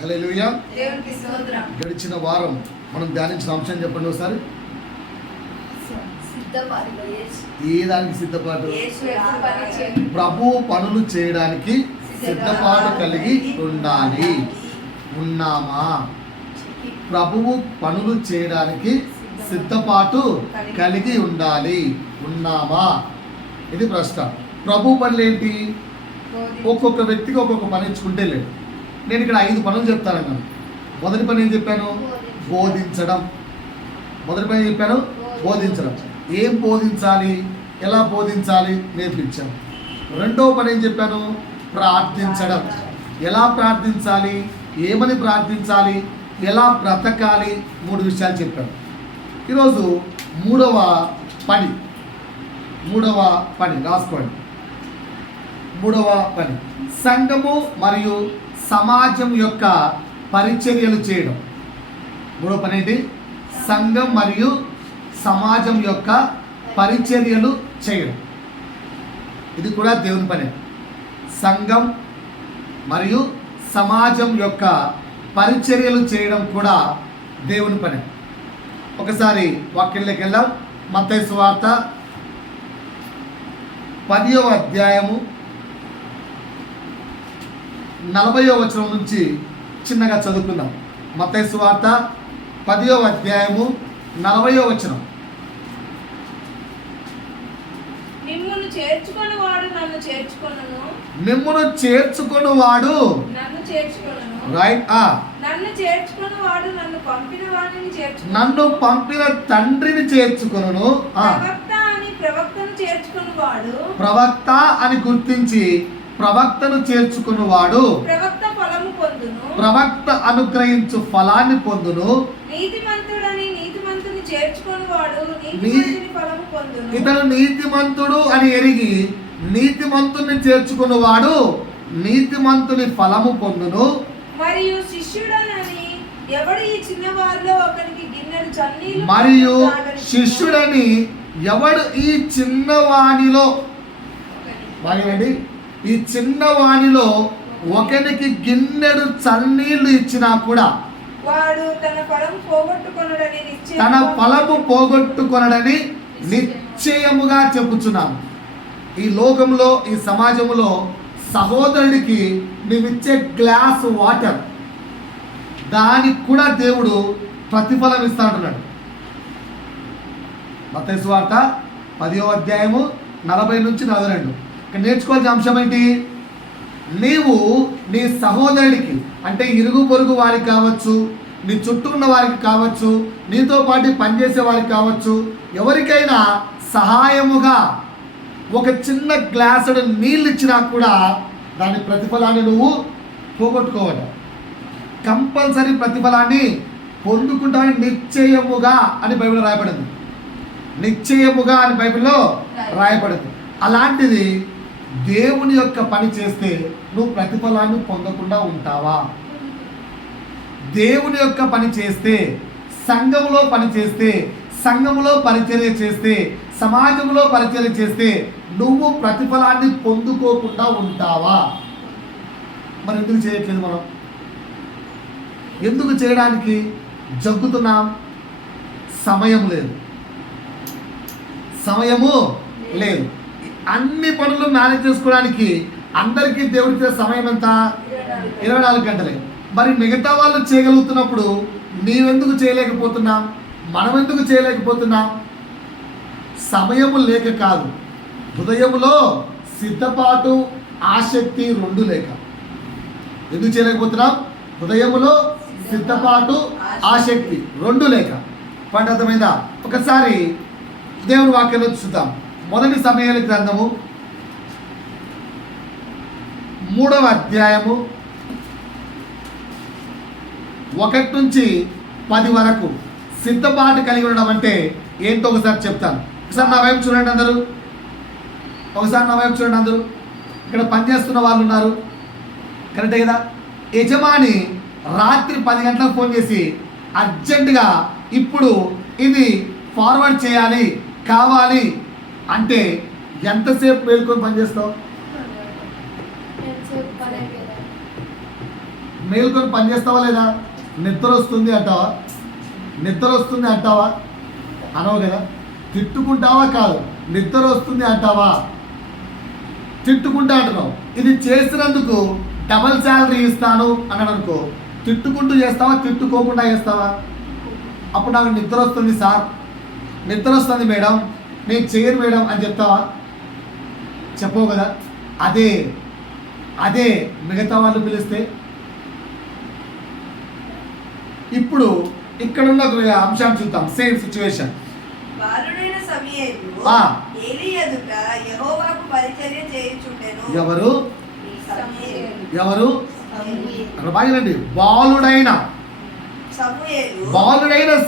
హల్లెలూయా. గడిచిన వారం మనం ధ్యానించిన అంశం చెప్పండి ఒకసారి. ఏ దానికి సిద్ధపాటు? ప్రభు పనులు చేయడానికి సిద్ధపాటు కలిగి ఉండాలి. ఉన్నామా? ప్రభువు పనులు చేయడానికి సిద్ధపాటు కలిగి ఉండాలి. ఉన్నామా? ఇది ప్రశ్న. ప్రభు పనులు ఏంటి? ఒక్కొక్క వ్యక్తికి ఒక్కొక్క పని ఇచ్చుకుంటే లేదు. నేను ఇక్కడ 5 పనులు చెప్తానన్నాను. మొదటి పని ఏం చెప్పాను? బోధించడం. మొదటి పని చెప్పాను బోధించడం. ఏం బోధించాలి, ఎలా బోధించాలి నేర్పించాను. రెండవ పని ఏం చెప్పాను? ప్రార్థించడం. ఎలా ప్రార్థించాలి, ఏమని ప్రార్థించాలి, ఎలా బ్రతకాలి, 3 విషయాలు చెప్పాను. ఈరోజు మూడవ పని రాసుకోండి. మూడవ పని సంఘము మరియు సమాజం యొక్క పరిచర్యలు చేయడం. మూడవ పని ఏంటి? సంఘం మరియు సమాజం యొక్క పరిచర్యలు చేయడం. ఇది కూడా దేవుని పని. సంఘం మరియు సమాజం యొక్క పరిచర్యలు చేయడం కూడా దేవుని పని. ఒకసారి వాక్యంలోకి వెళ్దాం. మత్తయి సువార్త 10వ అధ్యాయము 40వ వచనం నుంచి చిన్నగా చదువుకుందాం. మత్తయి సువార్త 10వ అధ్యాయము 40వ వచనం. మిమ్మును చేర్చుకొనువాడు నన్ను చేర్చుకొనును. మిమ్మును చేర్చుకొనువాడు నన్ను చేర్చుకొనును. రైట్. నన్ను చేర్చుకొనువాడు నన్ను పంపిన వాడిని చేర్చుకొనును. నన్ను పంపిన తండ్రిని చేర్చుకొనును. ప్రవక్తను చేర్చుకొనువాడు ప్రవక్త అని గుర్తించి ప్రవక్తను చేర్చుకొనువాడు ప్రవక్త ఫలము పొందును. ప్రవక్త అనుగ్రహించు ఫలాన్ని పొందును. నీతిమంతుడని నీతిమంతుని చేర్చుకొనువాడు నీతిమంతుని ఫలము పొందును. ఇతను నీతిమంతుడు అని ఎరిగి నీతిమంతుని చేర్చుకొనువాడు నీతిమంతుని ఫలము పొందును. మరియు శిష్యుడనని ఎవడు ఈ చిన్నవారిలో ఒకనికి గిన్నెడు చన్నీళ్లు మరియు శిష్యుడని ఎవడు ఈ చిన్నవానిలో ఈ చిన్నవానిలో ఒకనికి గిన్నెడు చన్నీళ్లు ఇచ్చినా కూడా వాడు తన ఫలము పోగొట్టుకొనడని నిశ్చయముగా చెప్పుచున్నాను. ఈ లోకంలో, ఈ సమాజంలో సహోదరుడికి నీవిచ్చే గ్లాస్ వాటర్ దానికి కూడా దేవుడు ప్రతిఫలం ఇస్తాడంటున్నాడు. మత్తయి సువార్త 10వ అధ్యాయము 40 నుంచి 42. ఇక్కడ నేర్చుకోవాల్సిన అంశం ఏంటి? నీవు నీ సహోదరుడికి, అంటే ఇరుగు పొరుగు వారికి కావచ్చు, నీ చుట్టూ ఉన్న వారికి కావచ్చు, నీతో పాటు పనిచేసే వారికి కావచ్చు, ఎవరికైనా సహాయముగా ఒక చిన్న గ్లాసుడు నీళ్ళు ఇచ్చినా కూడా దాని ప్రతిఫలాన్ని నువ్వు పోగొట్టుకోవాలి. కంపల్సరీ ప్రతిఫలాన్ని పొందుకుంటామని నిశ్చయముగా అని బైబిల్లో రాయబడింది. నిశ్చయముగా అని బైబిల్లో రాయబడింది. అలాంటిది దేవుని యొక్క పని చేస్తే నువ్వు ప్రతిఫలాన్ని పొందకుండా ఉంటావా? దేవుని యొక్క పని చేస్తే, సంఘములో పని చేస్తే, సంఘములో పరిచర్య చేస్తే, సమాజంలో పరిచర్య చేస్తే నువ్వు ప్రతిఫలాన్ని పొందుకోకుండా ఉంటావా? మరి ఎందుకు చేయట్లేదు? మనం ఎందుకు చేయడానికి జగ్గుతున్నాం? సమయం లేదు. సమయము లేదు. అన్ని పనులు మేనేజ్ చేసుకోవడానికి అందరికీ దేవుడికి సమయం ఎంత? 24 గంటలే. మరి మిగతా వాళ్ళు చేయగలుగుతున్నప్పుడు నీవెందుకు చేయలేకపోతున్నాం? మనం ఎందుకు చేయలేకపోతున్నాం? సమయము లేక కాదు, హృదయములో సిద్ధపాటు, ఆసక్తి 2 లేక. ఎందుకు చేయలేకపోతున్నాం? హృదయములో సిద్ధపాటు, ఆసక్తి 2 లేక. పాయింట్ అర్థమైందా? ఒకసారి దేవుని వాక్యంలో చూద్దాం. మొదటి సమూయేలు గ్రంథము 3వ అధ్యాయము 1 నుంచి 10 వరకు సిద్ధపాటు కలిగి ఉండడం అంటే ఏంటో ఒకసారి చెప్తాను. ఒకసారి నా వైపు చూడండి అందరూ. ఇక్కడ పనిచేస్తున్న వాళ్ళు ఉన్నారు, కరెక్టే కదా? యజమాని రాత్రి 10 గంటలకు ఫోన్ చేసి అర్జెంటుగా ఇప్పుడు ఇది ఫార్వర్డ్ చేయాలి, కావాలి అంటే ఎంతసేపు మేల్కొని పనిచేస్తావు? మేలుకొని పని చేస్తావా లేదా? నిద్ర వస్తుంది అంటావా? నిద్ర వస్తుంది అంటావా? అనవు కదా. తిట్టుకుంటావా? కాదు, నిద్ర వస్తుంది అంటావా? తిట్టుకుంటా అంటున్నావు. ఇది చేసినందుకు డబల్ శాలరీ ఇస్తాను అన్నాడు అనుకో, తిట్టుకుంటూ చేస్తావా, తిట్టుకోకుండా చేస్తావా? అప్పుడు నాకు నిద్ర వస్తుంది సార్, నిద్ర వస్తుంది మేడం, నేను చేయను మేడం అని చెప్తావా? చెప్పవు కదా. అదే మిగతా వాళ్ళు పిలిస్తే. ఇప్పుడు ఇక్కడున్న ఒక అంశాన్ని చూద్దాం. Same situation. బాలుడైన సమూయేలు ఏలీ ఎదుట యెహోవాకు పరిచర్య చేయుచుండెను. ఎవరు? సమూయేలు. ఎవరు? బాగినండి. బాలుడైన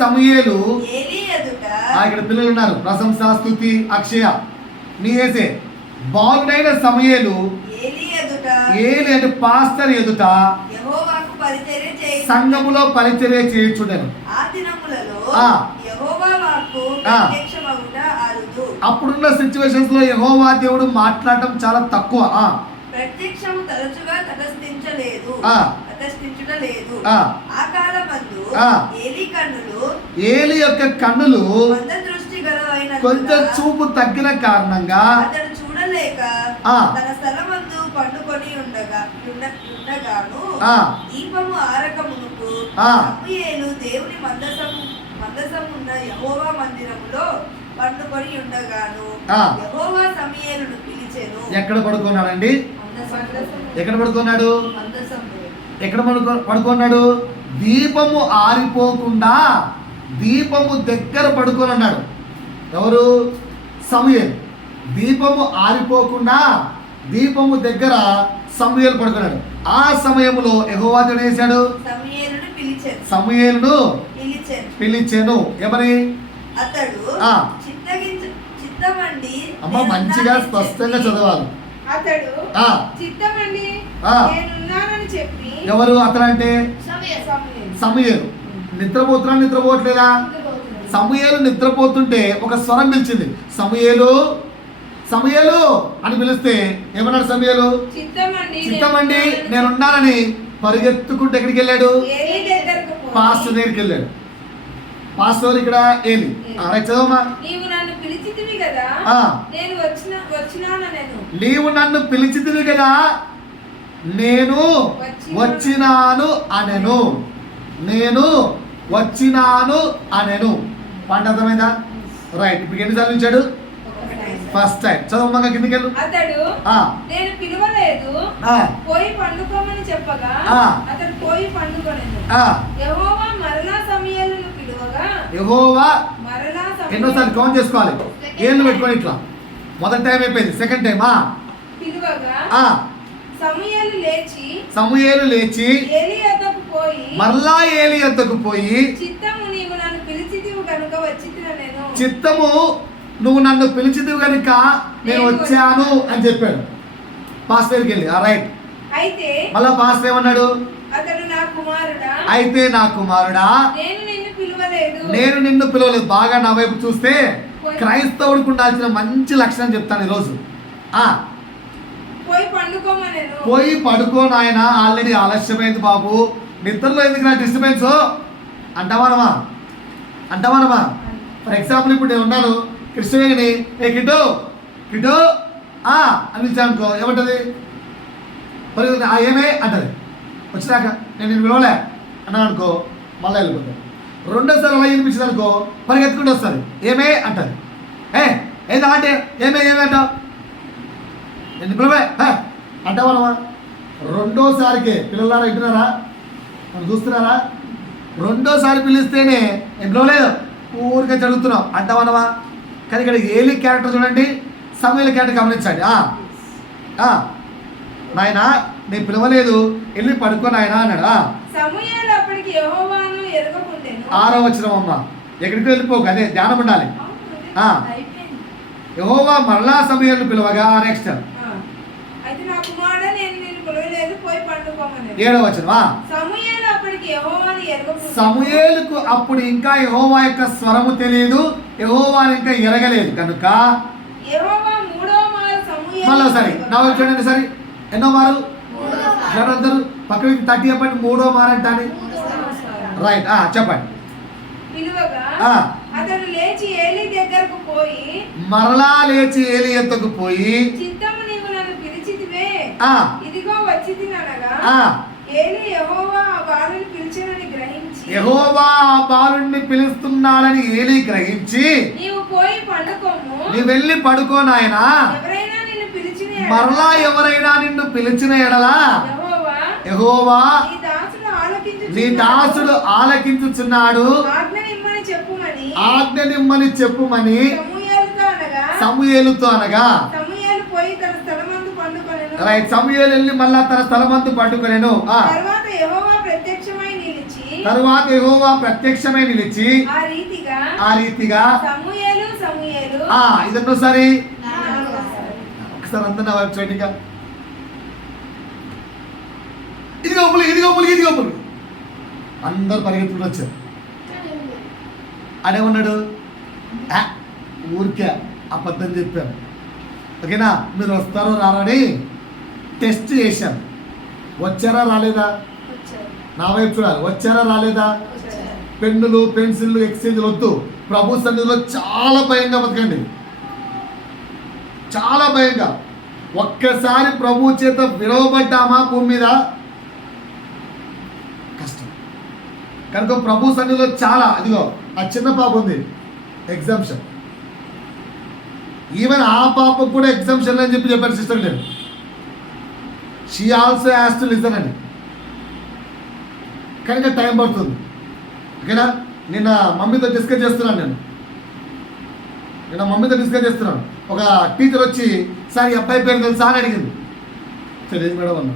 సమూయేలు ఏలీ ఎదుట. ఇక్కడ పిల్లలు ఉన్నారు. ప్రశంస, స్తుతి, అక్షయ నీ వేసే. బాలుడైన సమూయేలు ఏలీ అంటే పాస్టర్ ఎదుట యెహోవాకు పరిచర్య చేయుచుండెను. సంఘములో పరిచర్య చేయుచుండెను. ఆ దినములలో యెహోవా వాక్కు ప్రత్యక్షమగుట అరుదు. అప్పుడున్న సిచ్యువేషన్స్ లో యెహోవా దేవుడు మాట్లాడటం చాలా తక్కువ. ప్రత్యక్షము తరచుగా తటస్థించలేదు. ఆ కాలమందు ఏలీ యొక్క కన్నులు దృష్టి గలవైన కొంచెం చూపు తగ్గిన కారణంగా అతడు చూడలేక తన స్థలమందు పండుకొని ఉండగాను దీపము ఆరక మునుపు సమూయేలు దేవుని మందసమున్న యెహోవా మందిరములో పండుకొని ఉండగాను యెహోవా సమూయేలును పిలిచెను. ఎక్కడ పడుకున్నాడండి? ఎక్కడ పడుకున్నాడు? ఎక్కడ పడుకున్నాడు? దీపము ఆరిపోకుండా దీపము దగ్గర పడుకొని ఉన్నాడు. ఎవరు? సమూయేలు. దీపము ఆరిపోకుండా దీపము దగ్గర సమూయేలు పడుకున్నాడు. ఆ సమయంలో యెహోవా దేవుడు చేశాడు? సమూయేలును పిలిచెను. ఏమని? అతడు చిత్తమండి. అమ్మ మంచిగా స్పష్టంగా చదవాలి. అతడు చిత్తమండి నేనున్నానని చెప్పి. ఎవరు అతడు అంటే? సమూయేలు. నిద్రపోవట్లేదా? సమూయేలు నిద్రపోతుంటే ఒక స్వరం పిలిచింది, సమూయేలు సమూయేలు అని పిలిస్తే ఏమన్నాడు సమూయేలు? చిత్తమండి నేనున్నానని పరిగెత్తుకుంటూ ఎక్కడికి వెళ్ళాడు? పాస్టర్ దగ్గరికి వెళ్ళాడు. పాస్టర్ ఇక్కడ ఏలి. చదవమ్మా. నీవు నన్ను పిలిచితివి కదా నేను నీవు నన్ను పిలిచితివి కదా నేను వచ్చినాను అనెను. నేను వచ్చినాను అనెను. పాట అర్థమైందా? రైట్. ఇప్పుడు ఎన్నిసార్లు ఇచ్చాడు? First time. చదవమ్మా కిందకి వెళ్ళు. అతడు నేను పిలవలేదు పోయి పండుకోమని చెప్పగా అతడు పోయి పండుకొనెను. యెహోవా మరలా సమూయేలును పిలువగా. యెహోవా మరలా ఎన్నోసార్లు కౌంట్ చేసుకోవాలి. ఏళ్ళు పెట్టుకొని ఇట్లా. మొదటి టైం అయిపోయింది. సెకండ్ టైం పిలువగా సమూయేలు లేచి ఏలీ యొద్దకు పోయి మరలా ఏలీ యొద్దకు పోయి చిత్తము నీవు నన్ను పిలిచితివి కనుక వచ్చితిని నేను. చిత్తము నువ్వు నన్ను పిలిచితివి కనుక నేను వచ్చాను అని చెప్పాడు పాస్టర్కి వెళ్ళి. రైట్. అయితే మళ్ళా పాస్టర్ ఏమన్నాడు? అతడు నా కుమారుడా. అయితే నా కుమారుడా నేను నిన్ను పిలవలేదు. బాగా నా వైపు చూస్తే క్రైస్తవుడికి ఉండాల్సిన మంచి లక్షణం చెప్తాను ఈరోజు. పోయి పడుకో నాయన, ఆల్రెడీ ఆలస్యమైంది బాబు, నిద్రలో ఎందుకు నా డిస్టర్బెన్స్ అంటావానమా? ఫర్ ఎగ్జాంపుల్ ఇప్పుడు నేను ఉన్నాను కృష్ణవేణిని, ఏ కిటో కిటో అని పిలిచానుకో ఏమంటది? ఏమే అంటది. వచ్చినాక నేను నిన్ను పిలవలే అన్నాను అనుకో మళ్ళీ వెళ్ళిపోతాను. రెండోసారి అలా వినిపించింది అనుకో పరిగెత్తుకుంటూ వస్తుంది, ఏమే అంటది. ఏదా అంటే ఏమే అంటావు? నేను పిలవే అంటావా? రెండోసారికే పిల్లలారా వింటున్నారా? మనం చూస్తున్నారా? రెండోసారి పిలిస్తేనే నేను పిలవలేదు ఊరికే చదువుతున్నావు అంటావా? కానీ ఇక్కడ ఏలి క్యారెక్టర్ చూడండి, సమూయేలు క్యారెక్టర్ గమనించండి. నాయన నేను పిలవలేదు, వెళ్ళి పడుకో నాయన అన్నాడు. 6వ వచనం అమ్మ, ఎక్కడికి వెళ్ళిపోక, అదే ధ్యానం ఉండాలి. యెహోవా మరలా సమూయేలును పిలవగా నెక్స్ట్ 7వ వచనం, సమూయేలుకు అప్పుడు ఇంకా యెహోవా యొక్క స్వరము తెలియదు, యెహోవాని ఇంకా ఎరగలేదు కనుక. మళ్ళీ సరే నా చూడండి, సరే ఎన్నో మారు అందరూ పక్కన 30 చెప్పండి, 3వ మారంటాని. రైట్, చెప్పండి. పిలువగా ఆ. అతను లేచి ఏలీ దగ్గరకు పోయి, మరలా లేచి ఏలి ఎద్దకు పోయి, చిత్తము నీవు నన్ను పిలిచితివే, ఆ. ఇదిగో వచ్చితిననగా, ఆ. ఏలీ యెహోవా ఆ బాలుని పిలిచెనని గ్రహించి, యెహోవా ఆ బాలుణ్ణి పిలుస్తున్నాడని ఏలి గ్రహించి, నీవు పోయి పండుకోము, నీ వెళ్ళి పడుకో నాయనా, ఎవరైనా నిన్ను పిలిచిన ఎడల, మరలా ఎవరైనా నిన్ను పిలిచిన ఎడలా యెహోవా యెహోవా నీ దాసుడు ఆలకించుచున్నాడు, నీ దాసుడు ఆలకించుచున్నాడు, ఆజ్ఞనిమ్మని చెప్పుమని ఆజ్ఞనిమ్మని చెప్పుమని సమూయేలుతో అనగా, సమూయేలుతో అనగా, సమూయేలు పోయి తన స్థలమందు పండుకొనెను. రైట్, సమూయేలు వెళ్ళి మళ్ళా తన స్థలమందు పట్టుకొనెను. తరువాత యెహోవా ప్రత్యక్షమై నిలిచి, తరువాత యెహోవా ప్రత్యక్షమై నిలిచి ఆ రీతిగా సమూయేలు సమూయేలు ఇదన్నోసారి ఒకసారి అంతా నా వెబ్సైట్ ఇక ఇదిగో పులి, ఇదిగో పులి, ఇదిగో పులి అందరు పరిగెత్తుకుంటూ వచ్చారు. అదేమన్నాడు, ఊరికే అబద్ధం చెప్పాను, ఓకేనా, మీరు వస్తారో రారని టెస్ట్ చేశాను. వచ్చారా రాలేదా? నా వైపు చూడాలి, వచ్చారా రాలేదా? పెన్నులు పెన్సిళ్ళు ఎక్స్చేంజ్లు వద్దు. ప్రభు సన్నిధిలో చాలా భయంగా బతకండి, చాలా భయంగా. ఒక్కసారి ప్రభు చేత విడవబడ్డామా భూమి మీద కష్టం. కనుక ప్రభు సన్నిధిలో చాలా, అదిగో ఆ చిన్న పాప ఉంది, ఎగ్జామ్షన్. ఈవెన్ ఆ పాపకు కూడా ఎగ్జామ్షన్ అని చెప్పారు సిస్టర్ నేను. She also has to listen అని. కనుక టైం పడుతుంది, ఓకేనా. నిన్న మమ్మీతో డిస్కస్ చేస్తున్నాను ఒక టీచర్ వచ్చి, సార్ ఈ అబ్బాయి పేరు తెలుసా అని అడిగింది. తెలియదు మేడం అన్నా.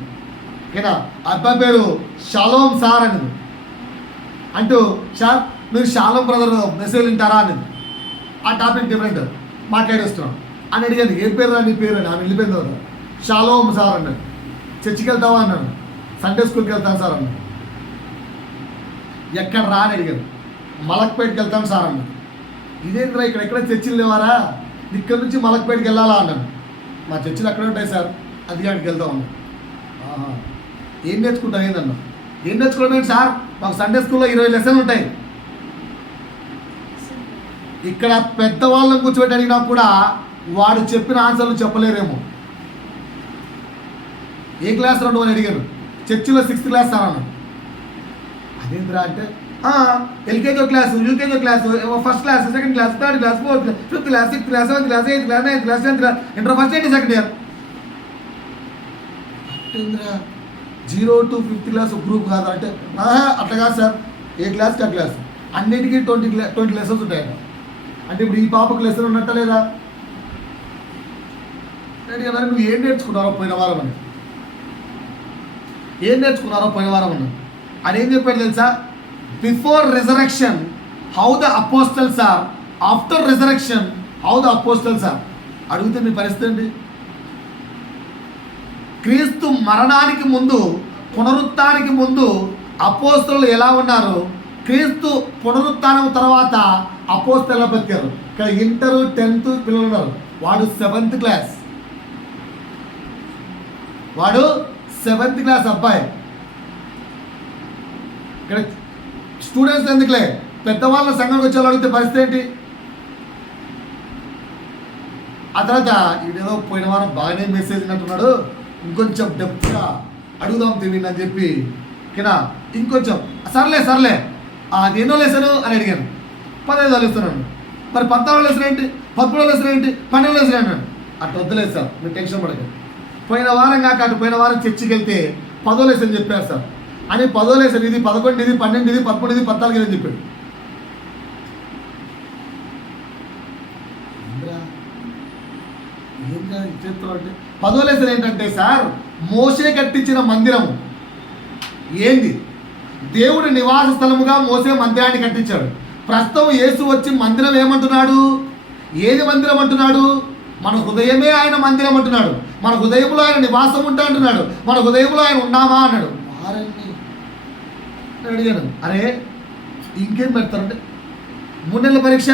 ఓకేనా, అబ్బాయి పేరు షాలోమ్ సార్ అనింది. అంటూ, సార్ మీరు షాలోమ్ బ్రదర్ మెసేజ్ వింటారా అనేది. ఆ టాపిక్ డిఫరెంట్ మాట్లాడేస్తున్నాం అని అడిగాను. ఏ పేరు రా నీ పేరు అని. ఆమె వెళ్ళిపోయింది కదా. షాలోమ్ సార్ అన్నాడు. చర్చికి వెళ్తావా అన్నాను. సండే స్కూల్కి వెళ్తాను సార్ అన్నాడు. ఎక్కడ రా అని అడిగాను. మలక్పేటకి వెళ్తాను సార్ అన్నాడు. ఇదేంద్రా ఇక్కడ ఎక్కడ చర్చిలు లేవారా, ఇక్కడ నుంచి మలక్పేటకి వెళ్ళాలా అన్నాను. మా చర్చిలు అక్కడే ఉంటాయి సార్, అది అక్కడికి వెళ్తా ఉన్నాను. ఏం నేర్చుకుంటాం ఏందన్నా. ఏం నేర్చుకోవడం ఏంటి సార్, మాకు సండే స్కూల్లో 20 లెసన్లు ఉంటాయి. ఇక్కడ పెద్దవాళ్ళని కూర్చోబెట్టి అడిగినా కూడా వాడు చెప్పిన ఆన్సర్లు చెప్పలేరేమో. ఏ క్లాస్ రండు అని అడిగాను. చర్చిలో 6th క్లాస్ సార్ అన్నాడు. అదేంద్రా అంటే, LKG class, UKG class, first class, second class, third class, 4th class, 5th class, 6th class, 7th class, 8th class, 9th class, 10th class, inter first year, second year. అట్టేంద్రా 0 to 5th class ఒక group కాదు అంటే, అట్లా కాదు sir, ఏ క్లాస్కి ఆ class, అన్నిటికీ 20 lessons ఉంటాయంట. అంటే ఇప్పుడు ఈ పాపకు లెసన్ ఉన్నట్ట లేదా? నువ్వు ఏం నేర్చుకున్నారో పోయిన వారం అని. ఏం నేర్చుకున్నారో పోయిన వారం అన్న. అదేం చెప్పాడు తెలుసా? Before resurrection how the apostles are, after resurrection how the apostles are. అడిగితే మీ పరిస్థితి ఏంటి? క్రీస్తు మరణానికి ముందు, పునరుత్థానానికి ముందు అపోస్తలులు ఎలా ఉన్నారు, క్రీస్తు పునరుత్థానం తర్వాత అపోస్తలులు ఎలా బతికారు. ఇక్కడ ఇంటర్ 10th పిల్లలు ఉన్నారు. వాడు 7th క్లాస్, వాడు 7th క్లాస్ అబ్బాయి. ఇక్కడ స్టూడెంట్స్ ఎందుకులే, పెద్దవాళ్ళ సంఘానికి వచ్చేవాళ్ళు అడిగితే పరిస్థితి ఏంటి? ఆ తర్వాత ఇదేదో పోయిన వారం బాగానే మెసేజ్ అంటున్నాడు, ఇంకొంచెం డెప్త్గా అడుగుదాం తెలియని అని చెప్పి ఓకేనా, ఇంకొంచెం సర్లే అది ఎన్నో లెసను అని అడిగాను. 15వ లెసన్ అన్నాడు. మరి 14వ లెసన్ ఏంటి, 13వ లెసన్ ఏంటి, 12వ లెసన్ అన్నాడు. అట్లా వద్దులేదు సార్, మీరు టెన్షన్ పడకండి. పోయిన వారం కాక అటు పోయిన వారం చర్చికి వెళ్తే 10వ లెసన్ చెప్పారు సార్ అని. 10వ లెసన్ ఇది, 11, ఇది 12, ఇది 13, ఇది 14 అని చెప్పాడు. ఏంటంటే 10వ లెసన్ ఏంటంటే సార్, మోషే కట్టించిన మందిరం ఏంది, దేవుడి నివాస స్థలముగా మోసే మందిరాన్ని కట్టించాడు. ప్రస్తుతం యేసు వచ్చి మందిరం ఏమంటున్నాడు, ఏది మందిరం అంటున్నాడు? మన హృదయమే ఆయన మందిరం అంటున్నాడు. మన హృదయంలో ఆయన నివాసం ఉంటా అంటున్నాడు. మన హృదయంలో ఆయన ఉన్నామా అన్నాడు. వారండి అడిగాను, అరే ఇంకేం పెడతారంటే 3 నెలల పరీక్ష,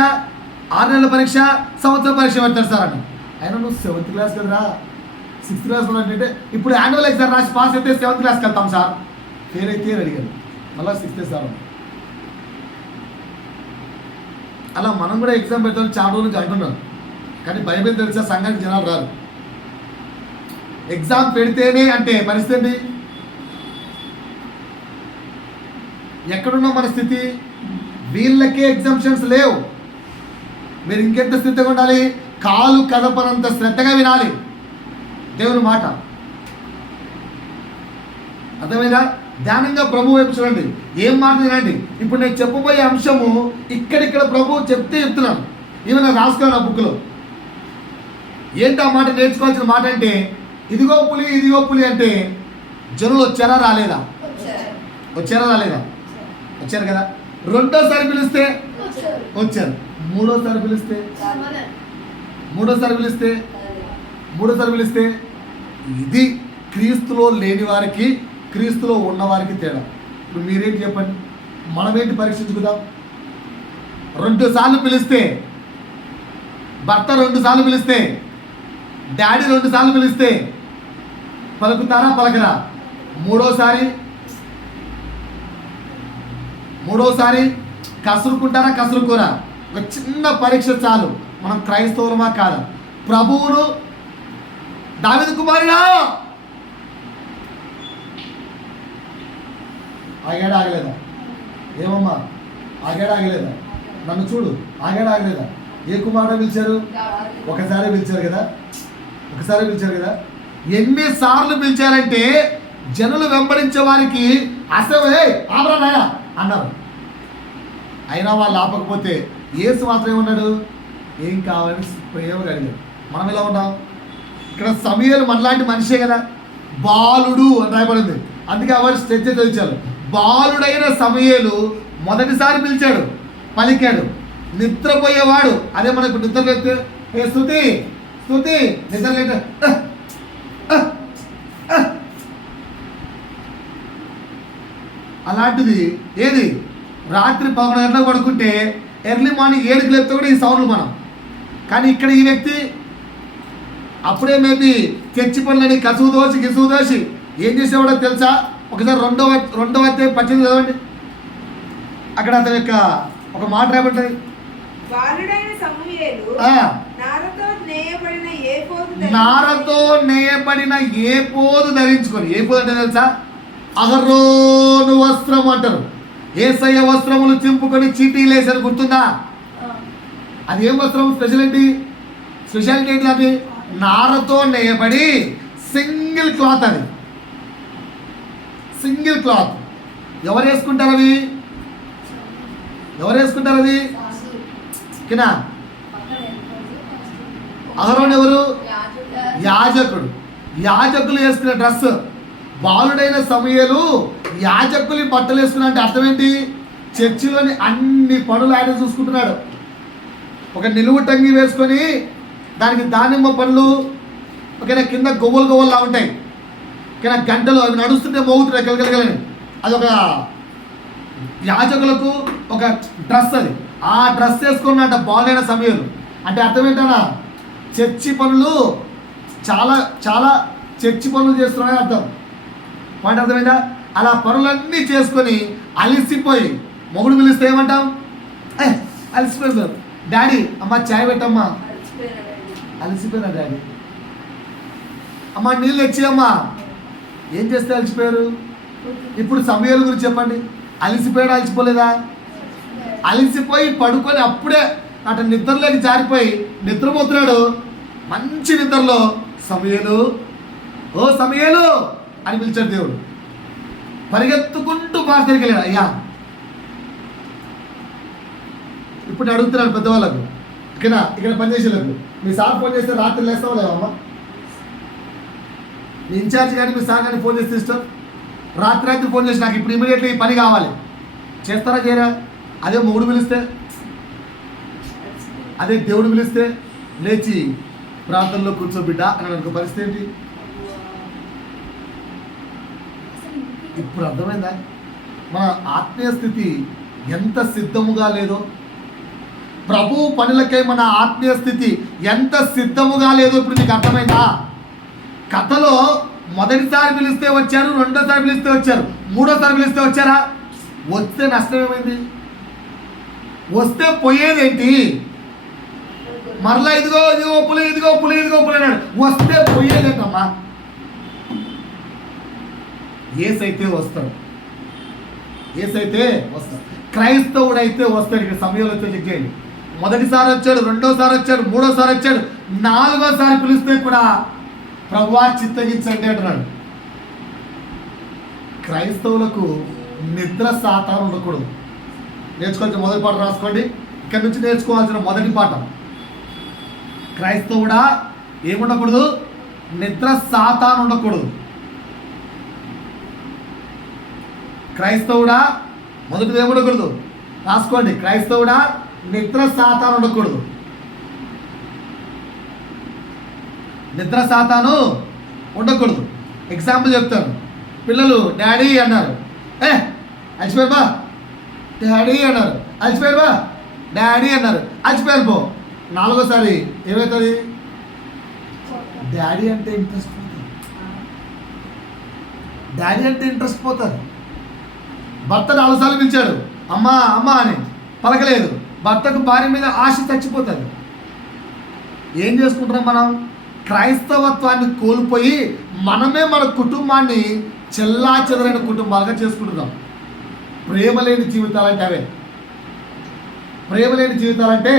6 నెలల పరీక్ష, సంవత్సరం పరీక్ష పెడతారు సార్ అని. అయినా నువ్వు 7th క్లాస్ కదరా, 6th క్లాస్ అంటే ఇప్పుడు యాన్యువల్ ఎగ్జామ్ రాసి పాస్ అయితే 7th క్లాస్కి వెళ్తాం సార్. ఫెయిల్ అయితే అని అడిగాను, మళ్ళీ 6th సెవెన్. అలా మనం కూడా ఎగ్జామ్ పెడతామని చాలా రోజుల నుంచి అంటున్నాం, కానీ బైబిల్ తెలిసే సంఘానికి జనాలు రారు. ఎగ్జామ్ పెడితేనే అంటే పరిస్థితి ఎక్కడున్నాం మన స్థితి? వీళ్ళకే ఎగ్జామ్షన్స్ లేవు. మీరు ఇంకెంత స్థితిగా ఉండాలి? కాలు కదపనంత శ్రద్ధగా వినాలి దేవుని మాట. అర్థమైందా? ధ్యానంగా ప్రభు వైపు చూడండి, ఏం మాట వినండి. ఇప్పుడు నేను చెప్పబోయే అంశము ఇక్కడిక్కడ ప్రభు చెప్తున్నాను, ఏమైనా రాసుకోండి ఆ బుక్లో. ఏంటి ఆ మాట నేర్చుకోవాల్సిన మాట అంటే, ఇదిగో పులి అంటే జనులు వచ్చారా రాలేదా? వచ్చారా రాలేదా? వచ్చారు కదా. రెండోసారి పిలిస్తే వచ్చారు, మూడోసారి పిలిస్తే ఇది క్రీస్తులో లేని వారికి క్రీస్తులో ఉన్నవారికి తేడా. ఇప్పుడు మీరేంటి చెప్పండి, మనమేంటి పరీక్షించుకుందాం? 2 సార్లు పిలిస్తే, భర్త 2 సార్లు పిలిస్తే, డాడీ 2 సార్లు పిలిస్తే పలుకుతారా పలకరా? మూడోసారి కసురుకుంటారా కసురుకోరా? ఒక చిన్న పరీక్ష చాలు, మనం క్రైస్తవులమా కాదా? ప్రభువును దావీదు కుమారుడా ఆగలేదా? ఏమమ్మా ఆగలేదా? నన్ను చూడు, ఆగలేదా? ఏ కుమారుడు పిలిచారు? ఒకసారి పిలిచారు కదా. ఎన్నిసార్లు పిలిచారంటే జనులు వెంబడించే వారికి అసలే ఆపరా నాయనా అన్నారు. అయినా వాళ్ళు ఆపకపోతే యేసు మాత్రం ఏమన్నాడు? ఏం కావాలని ప్రేమగా అడిగాడు. మనం ఎలా ఉన్నాం? ఇక్కడ సమూయేలు మనలాంటి మనిషే కదా, బాలుడు అని రాయబడింది. అందుకే అవర్ స్ట్రెచ్ తెలిచారు. బాలుడైన సమూయేలు మొదటిసారి పిలిచాడు, పలికాడు. నిద్రపోయేవాడు, అదే మనకు నిద్ర లేస్తే ఏ స్తుతి నిద్ర లేట అలాంటిది ఏది? రాత్రి 11 గంటలకు పడుకుంటే ఎర్లీ మార్నింగ్ 7కి లేపితే కూడా ఈ సౌండ్లు మనం. కానీ ఇక్కడ ఈ వ్యక్తి అప్పుడే మేబీ చర్చి పనులని గిసువు దోసి ఏం చేసేవాడో తెలుసా? ఒకసారి రెండవ 18 చదవండి. అక్కడ అతని యొక్క ఒక మాట రాబట్టుంది. బాలుడైన సమూయేలు నారతో నేయబడిన ఏపోదు ధరించుకొని, ఏపోదు అంటే తెలుసా? అహరోను వస్త్రం అంటారు. యేసయ్య వస్త్రములు చింపుకొని చీటీలు వేసారు, గుర్తుందా? అది ఏం వస్త్రం? స్పెషాలిటీ ఏంటి? అది నారతో నేయబడి సింగిల్ క్లాత్. అది సింగిల్ క్లాత్. ఎవరు వేసుకుంటారు అది? కినా అహరోను ఎవరు? యాజకులు వేసుకునే డ్రెస్. బాలుడైన సమూయేలు యాజకులు బట్టలు వేసుకున్నా అంటే అర్థం ఏంటి? చర్చిలోని అన్ని పనులు ఆయన చూసుకుంటున్నాడు. ఒక నిలువు టంగి వేసుకొని దానికి దానిమ్మ పనులు, ఓకేనా, కింద గొవ్వలులా ఉంటాయి, ఓకేనా, గంటలు అవి నడుస్తుంటే మోగుతున్నాయి కలగలగలని. అది ఒక యాజకులకు ఒక డ్రెస్. అది ఆ డ్రెస్ వేసుకున్నట్ట బాలుడైన సమూయేలు అంటే అర్థం ఏంటన్నా? చర్చి పనులు చాలా చర్చి పనులు చేస్తున్నాయని అర్థం. పాయింట్ అర్థమైందా? అలా పనులన్నీ చేసుకొని అలిసిపోయి మొగుడు పిలిస్తే ఏమంటాం? అలసిపోయారు డాడీ, అమ్మ చాయ్ పెట్టమ్మా. అలసిపోయినా డాడీ, అమ్మ నీళ్ళు తెచ్చేయమ్మా. ఏం చేస్తే అలసిపోయారు? ఇప్పుడు సమూయేలు గురించి చెప్పండి. అలసిపోయాడు, అలసిపోలేదా? అలసిపోయి పడుకొని అప్పుడే అటు నిద్రలోకి జారిపోయి నిద్రపోతున్నాడు. మంచి నిద్రలో సమూయేలు అని పిలిచాడు దేవుడు. పరిగెత్తుకుంటూ పాస్టర్కి వెళ్ళాడు. అయ్యా, ఇప్పుడు నేను అడుగుతున్నాను పెద్దవాళ్ళకు, ఇక్కడ పనిచేసేలకు, మీ సార్ ఫోన్ చేస్తే రాత్రి లేస్తావా లేవమ్మా? మీ ఇన్ఛార్జ్ కానీ మీ సార్ కానీ ఫోన్ చేస్తే ఇష్టం, రాత్రి ఫోన్ చేసి నాకు ఇప్పుడు ఇమీడియట్లీ ఈ పని కావాలి, చేస్తారా చేయరా? అదే మొగుడు పిలిస్తే, అదే దేవుడు పిలిస్తే లేచి ప్రార్థనలో కూర్చోబిడ్డ అని అనుకో పరిస్థితి ఏంటి? ఇప్పుడు అర్థమైందా మన ఆత్మీయ స్థితి ఎంత సిద్ధముగా లేదో? ప్రభు పనులకై మన ఆత్మీయ స్థితి ఎంత సిద్ధముగా లేదో ఇప్పుడు నీకు అర్థమైందా? కథలో మొదటిసారి పిలిస్తే వచ్చారు, రెండోసారి పిలిస్తే వచ్చారు, మూడోసారి పిలిస్తే వచ్చారా? వస్తే నష్టం ఏమైంది? వస్తే పోయేదేంటి? మరలా ఇదిగో ఇదిగో పులి, ఇదిగో పులి, ఇదిగో పులి అన్నాడు. వస్తే పోయేదేంటమ్మా? ఏసైతే వస్తాడు, ఏసైతే వస్తాడు. క్రైస్తవుడైతే వస్తాడు. ఇక్కడ సమయంలో వచ్చి చెక్ చేయండి. మొదటిసారి వచ్చాడు, రెండోసారి వచ్చాడు, మూడోసారి వచ్చాడు, నాలుగోసారి పిలిస్తే కూడా ప్రభువా చిత్తగించండి అంటున్నాడు. క్రైస్తవులకు నిద్ర సాతాను ఉండకూడదు. నేర్చుకోవాల్సిన మొదటి పాఠం రాసుకోండి. ఇక్కడి నుంచి నేర్చుకోవాల్సిన మొదటి పాఠం, క్రైస్తవుడా ఏముండకూడదు? నిద్ర సాతాను ఉండకూడదు. క్రైస్తవుడా మొదటిది ఏముండకూడదు? రాసుకోండి. క్రైస్తవుడా నిద్ర సాతాను ఉండకూడదు. నిద్ర సాతాను ఉండకూడదు. ఎగ్జాంపుల్ చెప్తాను. పిల్లలు డాడీ అన్నారు, అలసిపోయారు బా, డాడీ అన్నారు, అలసిపోయారు బా, డాడీ అన్నారు, అలసిపోయారు పో. నాలుగోసారి ఏమవుతుంది? డాడీ అంటే ఇంట్రెస్ట్ పోతుంది. డాడీ అంటే ఇంట్రెస్ట్ పోతుంది. భర్త 4 సార్లు పిలిచాడు, అమ్మా అమ్మా అని, పలకలేదు. భర్తకు భార్య మీద ఆశ చచ్చిపోతుంది. ఏం చేసుకుంటున్నాం మనం? క్రైస్తవత్వాన్ని కోల్పోయి మనమే మన కుటుంబాన్ని చెల్లా చెదరైన కుటుంబాలుగా చేసుకుంటున్నాం. ప్రేమ లేని జీవితాలంటే అవే. ప్రేమ లేని జీవితాలంటే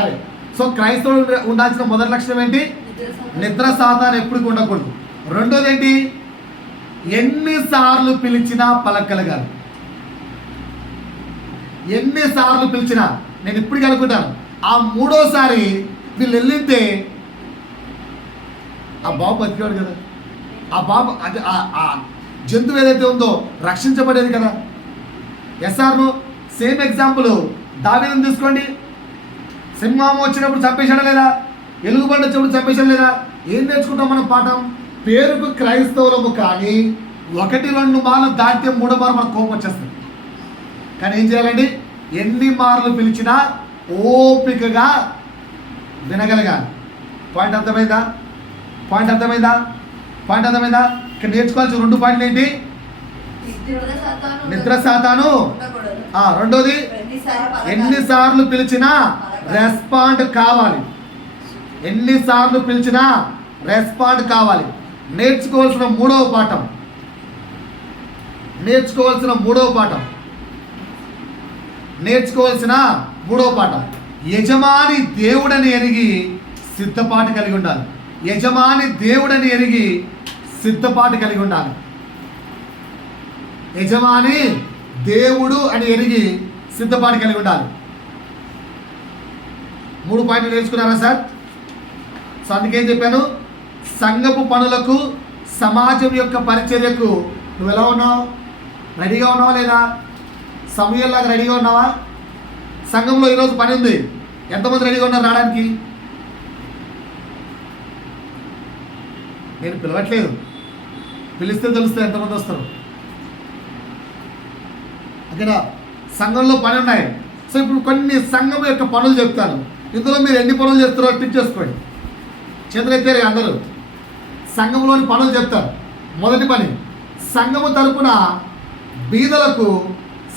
అవే. సో క్రైస్తవుడు ఉండాల్సిన మొదటి లక్షణం ఏంటి? నిద్ర సాతాను ఎప్పటికీ ఉండకూడదు. రెండోది ఏంటి? ఎన్నిసార్లు పిలిచినా పలకగలగాలి. ఎన్నిసార్లు పిలిచినా, నేను ఇప్పటికీ అనుకుంటాను, ఆ మూడోసారి వీళ్ళు వెళ్ళితే ఆ బాబు బతికాడు కదా, ఆ బాబు అంటే ఆ జంతువు ఏదైతే ఉందో రక్షించబడేది కదా. ఎస్ఆర్ను సేమ్ ఎగ్జాంపుల్ దావీదుని తీసుకోండి. సింహం వచ్చినప్పుడు చంపేశాడా లేదా? ఎలుగుబండి వచ్చినప్పుడు చంపేశాడు లేదా? ఏం నేర్చుకుంటాం మనం పాఠం? పేరుకు క్రైస్తవులము, కానీ 1-2 మార్లు దాటితే 3వ మారు మనకు కోపం వచ్చేస్తుంది. కానీ ఏం చేయాలండి? ఎన్ని మార్లు పిలిచినా ఓపికగా వినగలగాలి. పాయింట్ అర్థమైందా? పాయింట్ అర్థమైందా? పాయింట్ అర్థమైందా? ఇక్కడ నేర్చుకోవాల్సిన 2 పాయింట్లు ఏంటి? నిద్ర సాతాను, రెండోది ఎన్నిసార్లు పిలిచినా రెస్పాండ్ కావాలి. ఎన్నిసార్లు పిలిచినా రెస్పాండ్ కావాలి. నేర్చుకోవాల్సిన 3వ పాఠం, నేర్చుకోవాల్సిన 3వ పాఠం, నేర్చుకోవాల్సిన 3వ పాఠం, యజమాని దేవుడని ఎరిగి సిద్ధపాటు కలిగి ఉండాలి. యజమాని దేవుడని ఎరిగి సిద్ధపాటు కలిగి ఉండాలి. యజమాని దేవుడు అని ఎరిగి సిద్ధపాటు కలిగి ఉండాలి. 3 పాయింట్లు నేర్చుకున్నారా సార్? సో అందుకేం చెప్పాను? సంఘపు పనులకు, సమాజం యొక్క పరిచర్యకు నువ్వు ఎలా ఉన్నావు? రెడీగా ఉన్నావా లేదా? సమయంలాగా రెడీగా ఉన్నావా? సంఘంలో ఈరోజు పని ఉంది, ఎంతమంది రెడీగా ఉన్నారు రావడానికి? నేను పిలవట్లేదు, పిలిస్తే తెలుస్తుంది ఎంతమంది వస్తారు. అక్కడ సంఘంలో పని ఉన్నాయి. సో ఇప్పుడు కొన్ని సంఘం యొక్క పనులు చెప్తాను. ఇందులో మీరు ఎన్ని పనులు చేస్తారో టిక్ చేసుకోండి. చేతులైతే అందరూ సంఘంలోని పనులు చెప్తారు. మొదటి పని, సంఘము తరపున బీదలకు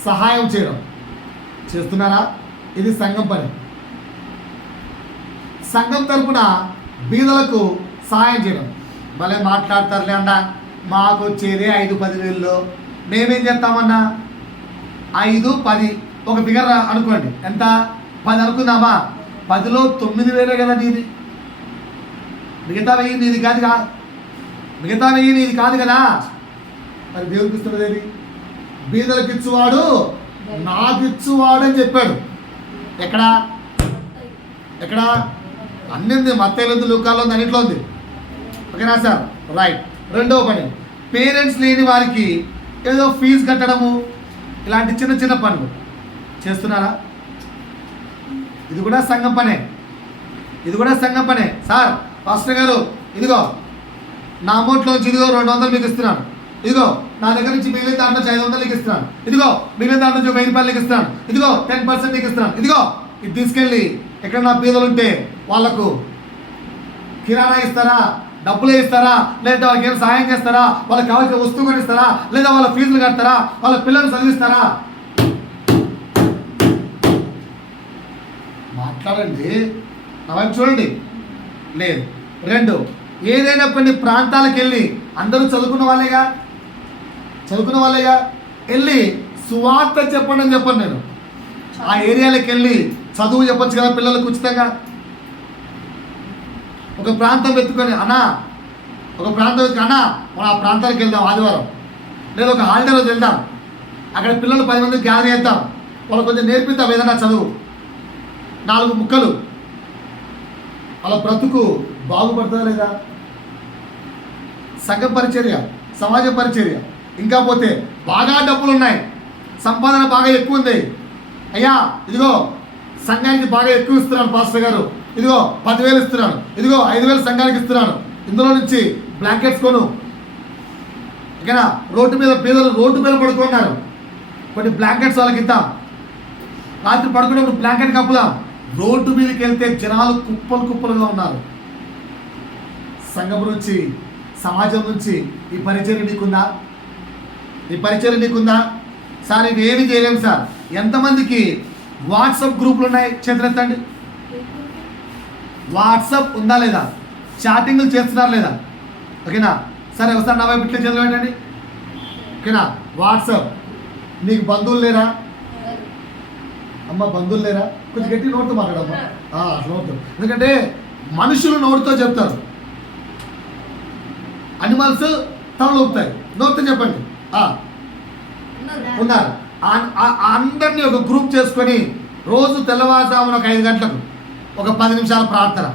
సహాయం చేయడం. చేస్తున్నారా? ఇది సంఘం పని. సంఘం తరపున బీదలకు సహాయం చేయడం. భలే మాట్లాడతారులే అన్న, మాకు వచ్చేదే 5-10 వేల్లో, మేమేం చేస్తామన్నా 5-10 ఒక ఫిగర్ అనుకోండి. ఎంత? 10 అనుకుందామా? 10లో 9,000 కదా నీది. మిగతా 1000 నీది కాదుగా. మిగతా 1000 నీది కాదు కదా. మరి దేవుడికి ఇస్తున్నది ఏది? బీదలకు ఇచ్చువాడు నాకు ఇచ్చువాడు అని చెప్పాడు. ఎక్కడ? ఎక్కడ? అన్నీ ఉంది. మత్తయిలో ఉంది, లూకాలో ఉంది, అన్నింటిలో ఉంది. ఓకేనా సార్? రైట్. రెండవ పని, పేరెంట్స్ లేని వారికి ఏదో ఫీజు కట్టడము, ఇలాంటి చిన్న చిన్న పనులు చేస్తున్నారా? ఇది కూడా సంఘం పనే. ఇది కూడా సంఘం పనే. సార్ పాస్టర్ గారు, ఇదిగో నా అమౌంట్లోంచి ఇదిగో 200 మీకు ఇస్తున్నాను, ఇదిగో నా దగ్గర నుంచి మిగిలిన దాంట్లో 500 నీకు ఇస్తున్నాను, ఇదిగో మిగిలిన దాంట్లో నుంచి 1000 రూపాయలు నీకు ఇస్తున్నాను, ఇదిగో 10% నీకు ఇస్తున్నాను, ఇదిగో ఇది తీసుకెళ్ళి ఎక్కడ నా పేదలు ఉంటే వాళ్లకు కిరాణా ఇస్తారా, డబ్బులు ఇస్తారా, లేదా వాళ్ళకి ఏం సాయం చేస్తారా, వాళ్ళకి కావాల్సిన వస్తువు కొనిస్తారా, లేదా వాళ్ళ ఫీజులు కడతారా, వాళ్ళ పిల్లలు చదివిస్తారా? మాట్లాడండి, నా వైపు చూడండి. లేదు. 2, ఏదైనా కొన్ని ప్రాంతాలకు వెళ్ళి అందరూ చదువుకున్న వాళ్ళేగా వెళ్ళి సువార్త చెప్పండి అని చెప్పండి. నేను ఆ ఏరియాలకు వెళ్ళి చదువు చెప్పొచ్చు కదా పిల్లలకు ఉచితంగా. ఒక ప్రాంతం వెతుకొని అన్నా మనం ఆ ప్రాంతానికి వెళ్దాం ఆదివారం, లేదా ఒక హాలిడే రోజు వెళ్దాం, అక్కడ పిల్లలు 10 మంది గ్యాదర్ చేద్దాం, వాళ్ళకి కొంచెం నేర్పిద్దాం ఏదైనా చదువు, 4 ముక్కలు, వాళ్ళ బ్రతుకు బాగుపడుతుందా లేదా? సంఘ పరిచర్య, సమాజ పరిచర్య. ఇంకా పోతే బాగా డబ్బులు ఉన్నాయి, సంపాదన బాగా ఎక్కువ ఉంది, అయ్యా ఇదిగో సంఘానికి బాగా ఎక్కువ ఇస్తున్నాను పాస్టర్ గారు, ఇదిగో 10,000 ఇస్తున్నాను, ఇదిగో 5,000 సంఘానికి ఇస్తున్నాను, ఇందులో నుంచి బ్లాంకెట్స్ కొను. ఓకేనా? రోడ్డు మీద పేదలు రోడ్డు మీద పడుకున్నారు, కొన్ని బ్లాంకెట్స్ వాళ్ళకి ఇద్దాం, రాత్రి పడుకునేప్పుడు బ్లాంకెట్ కప్పుదాం. రోడ్డు మీదకి వెళ్తే జనాలు కుప్పలుగా ఉన్నారు. సంఘం నుంచి, సమాజం నుంచి ఈ పరిచర్య నీకుందా? సార్ ఇవి ఏమి చేయలేము సార్. ఎంతమందికి వాట్సాప్ గ్రూపులు ఉన్నాయి? చేతులెత్తండి. వాట్సాప్ ఉందా లేదా? చాటింగ్లు చేస్తున్నారు లేదా? ఓకేనా? సరే ఒకసారి నా వైపు ఇట్లా చేతులు పెట్టండి. ఓకేనా? వాట్సాప్. నీకు బంధువులు లేరా? అమ్మ బంధువులు లేరా? కొంచెం గట్టి నోటితో మాట్లాడమ్మా. నోటితో, ఎందుకంటే మనుషులు నోటితో చెప్తారు, అనిమల్స్ తమలు ఊపుతాయి. నోటితో చెప్పండి. ఉన్నారు. అందరినీ ఒక గ్రూప్ చేసుకొని రోజు తెల్లవారుజామున ఒక 5 గంటలకు ఒక 10 నిమిషాల ప్రార్థన,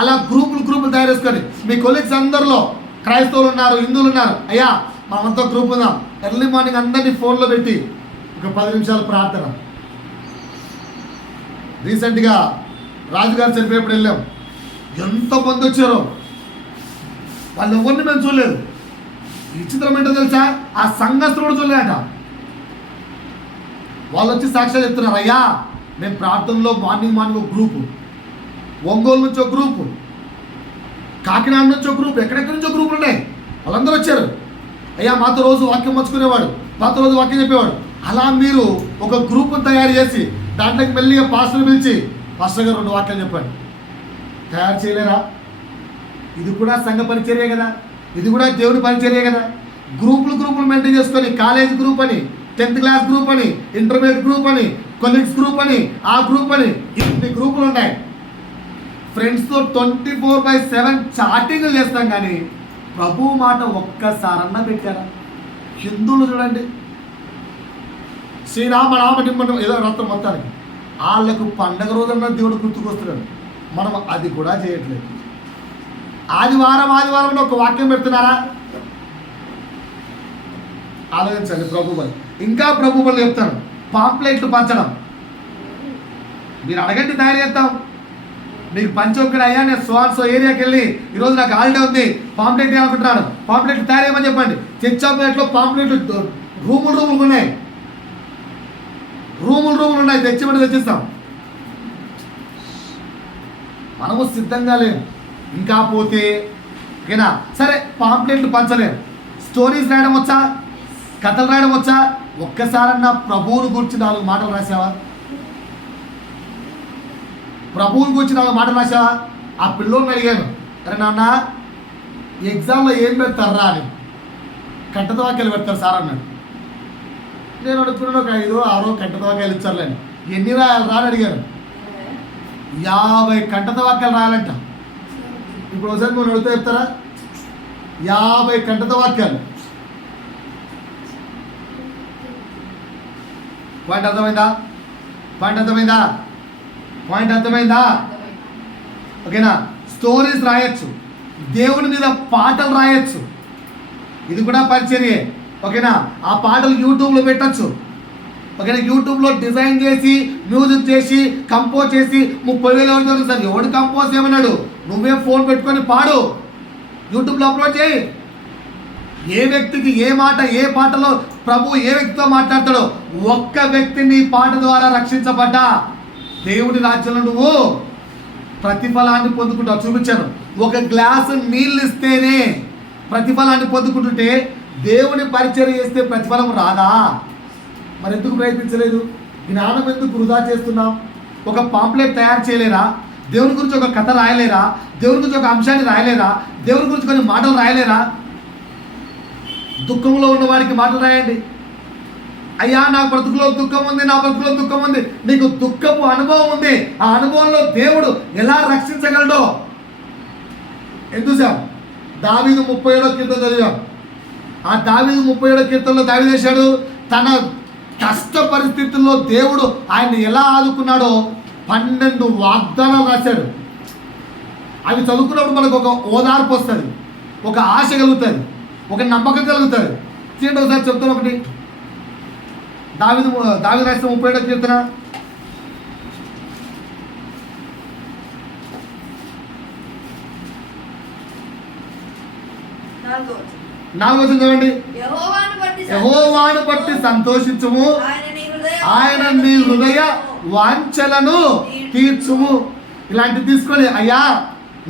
అలా గ్రూపులు తయారు చేసుకొని మీ కొలీగ్స్ అందరిలో క్రైస్తవులు ఉన్నారు, హిందువులు ఉన్నారు, అయ్యా మనమంతా గ్రూప్ ఉందాం, ఎర్లీ మార్నింగ్ అందరినీ ఫోన్లో పెట్టి ఒక 10 నిమిషాల ప్రార్థన. రీసెంట్గా రాజుగారు చనిపోయేప్పుడు వెళ్ళాం, ఎంతమంది వచ్చారో, వాళ్ళు ఎవరిని మేము చూడలేదు. విచిత్రం ఏంటో తెలుసా? ఆ సంఘస్థులు కూడా చూడలేట. వాళ్ళు వచ్చి సాక్ష్యాలు చెప్తున్నారు, అయ్యా మేము ప్రార్థనలో మార్నింగ్ ఒక గ్రూపు, ఒంగోలు నుంచి ఒక గ్రూపు, కాకినాడ నుంచి ఒక గ్రూపు, ఎక్కడెక్కడి నుంచో గ్రూపులు ఉన్నాయి, వాళ్ళందరూ వచ్చారు. అయ్యా మాతో రోజు వాక్యం పంచుకునేవాడు, మాతో రోజు వాక్యం చెప్పేవాడు. అలా మీరు ఒక గ్రూపును తయారు చేసి దాంట్లోకి మెల్లిగా పాస్టర్ని పిలిచి, పాస్టర్ గారు 2 వాక్యాలు చెప్పండి. తయారు చేయలేరా? ఇది కూడా సంఘ పరిచర్యే కదా, ఇది కూడా దేవుని పరిచర్యే కదా. గ్రూపులు మెయింటైన్ చేసుకొని కాలేజ్ గ్రూప్ అని, 10th క్లాస్ గ్రూప్ అని, ఇంటర్మీడియట్ గ్రూప్ అని, కొలీగ్స్ గ్రూప్ అని, ఆ గ్రూప్ అని, ఇన్ని గ్రూపులు ఉన్నాయి. ఫ్రెండ్స్తో 24/7 చాటింగ్లు చేస్తాం, కానీ ప్రభు మాట ఒక్కసారన్నా పెట్టారా? హిందువులు చూడండి, శ్రీరామ రామటింపడం ఏదో రత్నం మొత్తానికి, వాళ్ళకు పండగ రోజన్నా దేవుడు గుర్తుకొస్తున్నాడు, మనం అది కూడా చేయట్లేదు. ఆదివారం ఒక వాక్యం పెడుతున్నారా? ఆలోచించండి. ప్రభు బలి, ఇంకా ప్రభు బలి చెప్తాను. పాంప్లెట్లు పంచడం, మీరు అడగండి, తయారు చేస్తాం. మీకు పంచొక్కడు, అయ్యా నేను సో ఏరియాకి వెళ్ళి ఈరోజు నాకు హాలిడే ఉంది, పాంప్లెట్ అనుకుంటున్నాను, పాంప్లెట్లు తయారు చేయమని చెప్పండి. చర్చ్ ఆఫ్లెట్లో పాంప్లెట్లు రూములు ఉన్నాయి, తెచ్చిస్తాం. మనము సిద్ధంగా లేము. ఇంకా పోతే ఓకేనా, సరే పాంప్లెట్లు పంచలేము, స్టోరీస్ రాయడం వచ్చా, కథలు రాయడం వచ్చా? ఒక్కసారన్నా ప్రభువుని గురించి 4 మాటలు రాసావా? ప్రభువుని గురించి 4 మాటలు రాసావా? ఆ పిల్లోని అడిగాను, అరే నాన్న ఎగ్జామ్లో ఏం పెడతారా అని. కంటతో వాక్యాలు పెడతారు సార్ అన్నాడు. నేను అడుగుతున్నాను, ఒక 5-6 కంటతో వాక్యాలు ఇచ్చారులేండి. ఎన్ని రాయాలి రా అని అడిగాను. 50 కంటతో వాక్యాలు రాయాలంట. ఇప్పుడు ఒకసారి నువ్వు అడుగుతా చెప్తారా? 50 కంటతో వాక్యాలు. పాయింట్ అర్థమైందా? ఓకేనా? స్టోరీస్ రాయొచ్చు, దేవుని మీద పాటలు రాయొచ్చు, ఇది కూడా పరిచర్యే. ఓకేనా? ఆ పాటలు యూట్యూబ్లో పెట్టచ్చు. ఓకేనా? యూట్యూబ్లో డిజైన్ చేసి, మ్యూజిక్ చేసి, కంపోజ్ చేసి 30,000 అవుతుంది సార్. ఎవడు కంపోజ్ చేయమన్నాడు? నువ్వే ఫోన్ పెట్టుకొని పాడు, యూట్యూబ్లో అప్లోడ్ చేయి. ఏ వ్యక్తికి ఏ మాట, ఏ పాటలో ప్రభు ఏ వ్యక్తితో మాట్లాడతాడో, ఒక్క వ్యక్తిని పాట ద్వారా రక్షించబడ్డా దేవుడి రాజ్యంలో నువ్వు ప్రతిఫలాన్ని పొందుకుంటావు. చూపించాను. ఒక గ్లాసు నీళ్ళు ఇస్తేనే ప్రతిఫలాన్ని పొందుకుంటుంటే దేవుని పరిచయం చేస్తే ప్రతిఫలం రాదా? మరి ఎందుకు ప్రయత్నించలేదు? జ్ఞానం ఎందుకు వృధా చేస్తున్నాం? ఒక పాంప్లెట్ తయారు చేయలేరా? దేవుని గురించి ఒక కథ రాయలేరా? దేవుని గురించి ఒక అంశాన్ని రాయలేరా? దేవుని గురించి కొన్ని మాటలు రాయలేరా? దుఃఖంలో ఉన్నవాడికి మాటలు రాయండి. అయ్యా నా బ్రతుకులో దుఃఖం ఉంది, నా బ్రతుకులో దుఃఖం ఉంది. నీకు దుఃఖపు అనుభవం ఉంది. ఆ అనుభవంలో దేవుడు ఎలా రక్షించగలడో ఎందుకు దావీదు 37వ కీర్తన చదివాం. ఆ దావీదు 37వ కీర్తనలో దావీదు చేశాడు, తన కష్ట పరిస్థితుల్లో దేవుడు ఆయన్ని ఎలా ఆదుకున్నాడో 12 వాగ్దానాలు రాశాడు. అవి చదువుకున్నప్పుడు మనకు ఒక ఓదార్పు వస్తుంది, ఒక ఆశ కలుగుతుంది, ఒక నమ్మకం కలుగుతుంది. తీయండి ఒకసారి చెప్తాను. ఒకటి దావీదు రాసిన 37వ కీర్తన 4వ చదవండి. యెహోవాను బట్టి సంతోషించుము, ఆయన నీ హృదయ వాంఛలను తీర్చుము. ఇలాంటివి తీసుకొని, అయ్యా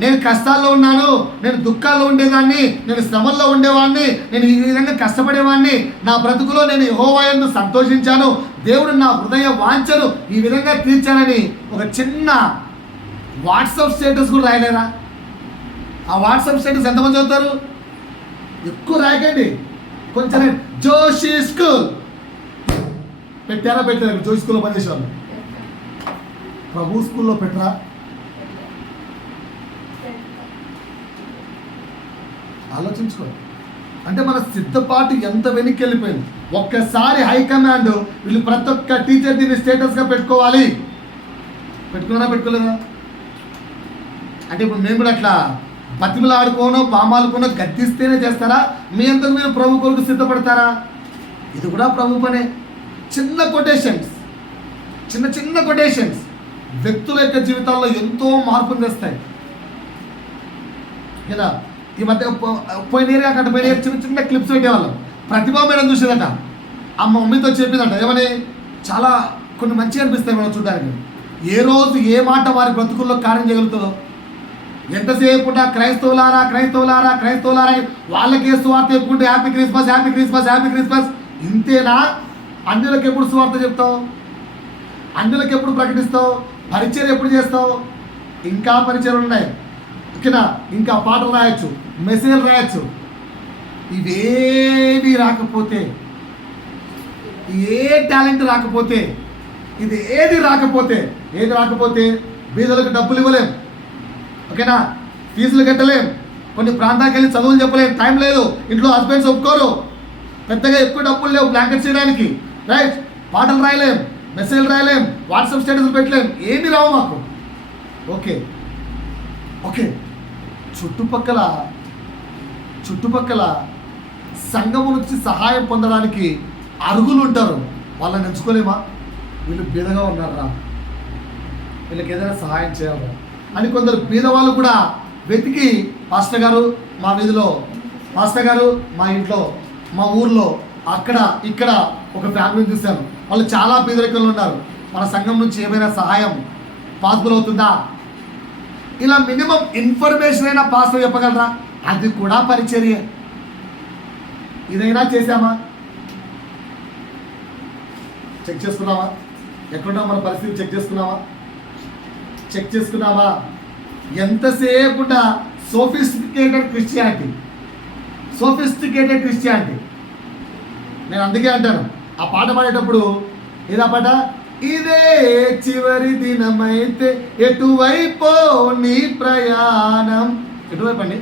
నేను కష్టాల్లో ఉన్నాను, నేను దుఃఖాల్లో ఉండేదాన్ని, నేను శ్రమల్లో ఉండేవాడిని, నేను ఈ విధంగా కష్టపడేవాడిని, నా బ్రతుకులో నేను యెహోవా యందు సంతోషించాను, దేవుడు నా హృదయ వాంఛను ఈ విధంగా తీర్చానని ఒక చిన్న వాట్సాప్ స్టేటస్ కూడా రాయలేరా? ఆ వాట్సాప్ స్టేటస్ ఎంతమంది చదువుతారు? ఎక్కువ రాయకండి, కొంచెం. జోషి స్కూల్ పెట్టారా? పెట్టారు. జోషి స్కూల్లో పనిచేసేవాళ్ళు ప్రభు స్కూల్లో పెట్టరా? ఆలోచించుకో. అంటే మన సిద్ధపాటు ఎంత వెనక్కి వెళ్ళిపోయింది. ఒక్కసారి హైకమాండ్ వీళ్ళు ప్రతి ఒక్క టీచర్ దీన్ని స్టేటస్గా పెట్టుకోవాలి. పెట్టుకోలేదా? అంటే ఇప్పుడు మేము కూడా అట్లా బతిమలు ఆడుకోనో బామాలుకోనో గద్దిస్తేనే చేస్తారా? మీ అంతకు మీరు ప్రభు కొరకు సిద్ధపడతారా? ఇది కూడా ప్రభు పనే. చిన్న కొటేషన్స్ వ్యక్తుల యొక్క జీవితాల్లో ఎంతో మార్పుని తెస్తాయి కదా. ఈ మధ్య పోయిన చిన్న క్లిప్స్ పెట్టేవాళ్ళం. ప్రతిభా మేడం చూసేదట, ఆ మమ్మీతో చెప్పిందట, ఏమని చాలా కొన్ని మంచిగా అనిపిస్తాయి మనం చూడడానికి. ఏ రోజు ఏ మాట వారి బ్రతుకుల్లో కార్యం చేయగలుగుతుందో. ఎంతసేపు క్రైస్తవులారా అని వాళ్ళకే సువార్త చెప్పుకుంటే హ్యాపీ క్రిస్మస్ ఇంతేనా? అన్యులకు ఎప్పుడు సువార్త చెప్తావు? అన్యులకు ఎప్పుడు ప్రకటిస్తావు? పరిచయం ఎప్పుడు చేస్తావు? ఇంకా పరిచయాలు ఉన్నాయి ఓకేనా. ఇంకా పాటలు రాయొచ్చు, మెసేజ్లు రాయొచ్చు. ఇవేవి రాకపోతే, ఏ టాలెంట్ రాకపోతే, ఇది ఏది రాకపోతే బీదలకు డబ్బులు ఇవ్వలేం ఓకేనా, ఫీజులు కట్టలేం, కొన్ని ప్రాంతాలకు వెళ్ళి చదువులు చెప్పలేం, టైం లేదు, ఇంట్లో హస్బెండ్స్ ఒప్పుకోరు, పెద్దగా ఎక్కువ డబ్బులు లేవు బ్లాంకెట్ చేయడానికి, రైట్, పాటలు రాయలేం, మెసేజ్లు రాయలేం, వాట్సాప్ స్టేటస్లు పెట్టలేం, ఏమి రావు మాకు. ఓకే చుట్టుపక్కల సంఘము నుంచి సహాయం పొందడానికి అర్హులు ఉంటారు, వాళ్ళని ఎంచుకోలేమా? వీళ్ళు బీదగా ఉన్నారా, వీళ్ళకి ఏదైనా సహాయం చేయాలా అని కొందరు బీదవాళ్ళు కూడా వెతికి, పాస్టర్ గారు మా వీధిలో, పాస్టర్ గారు మా ఇంట్లో, మా ఊర్లో, అక్కడ ఇక్కడ ఒక ఫ్యామిలీని చూశాను, వాళ్ళు చాలా పేదరికంలో ఉన్నారు, మన సంఘం నుంచి ఏమైనా సహాయం పాసిబుల్ అవుతుందా? ఇలా మినిమం ఇన్ఫర్మేషన్ అయినా పాస్టర్ చెప్పగలరా? అది కూడా పరిచర్య. ఇదైనా చేశామా? చెక్ చేసుకున్నావా? ఎక్కడున్నా మన పరిస్థితి చెక్ చేసుకున్నావా? ఎంతసేపు సోఫిస్టికేటెడ్ క్రిస్టియానిటీ. నేను అందుకే అంటాను, ఆ పాట పాడేటప్పుడు ఏదా పాట, ఇదే చివరి దినమైతే ఎటువైపో నీ ప్రయాణం, ఎటువైపు అండి?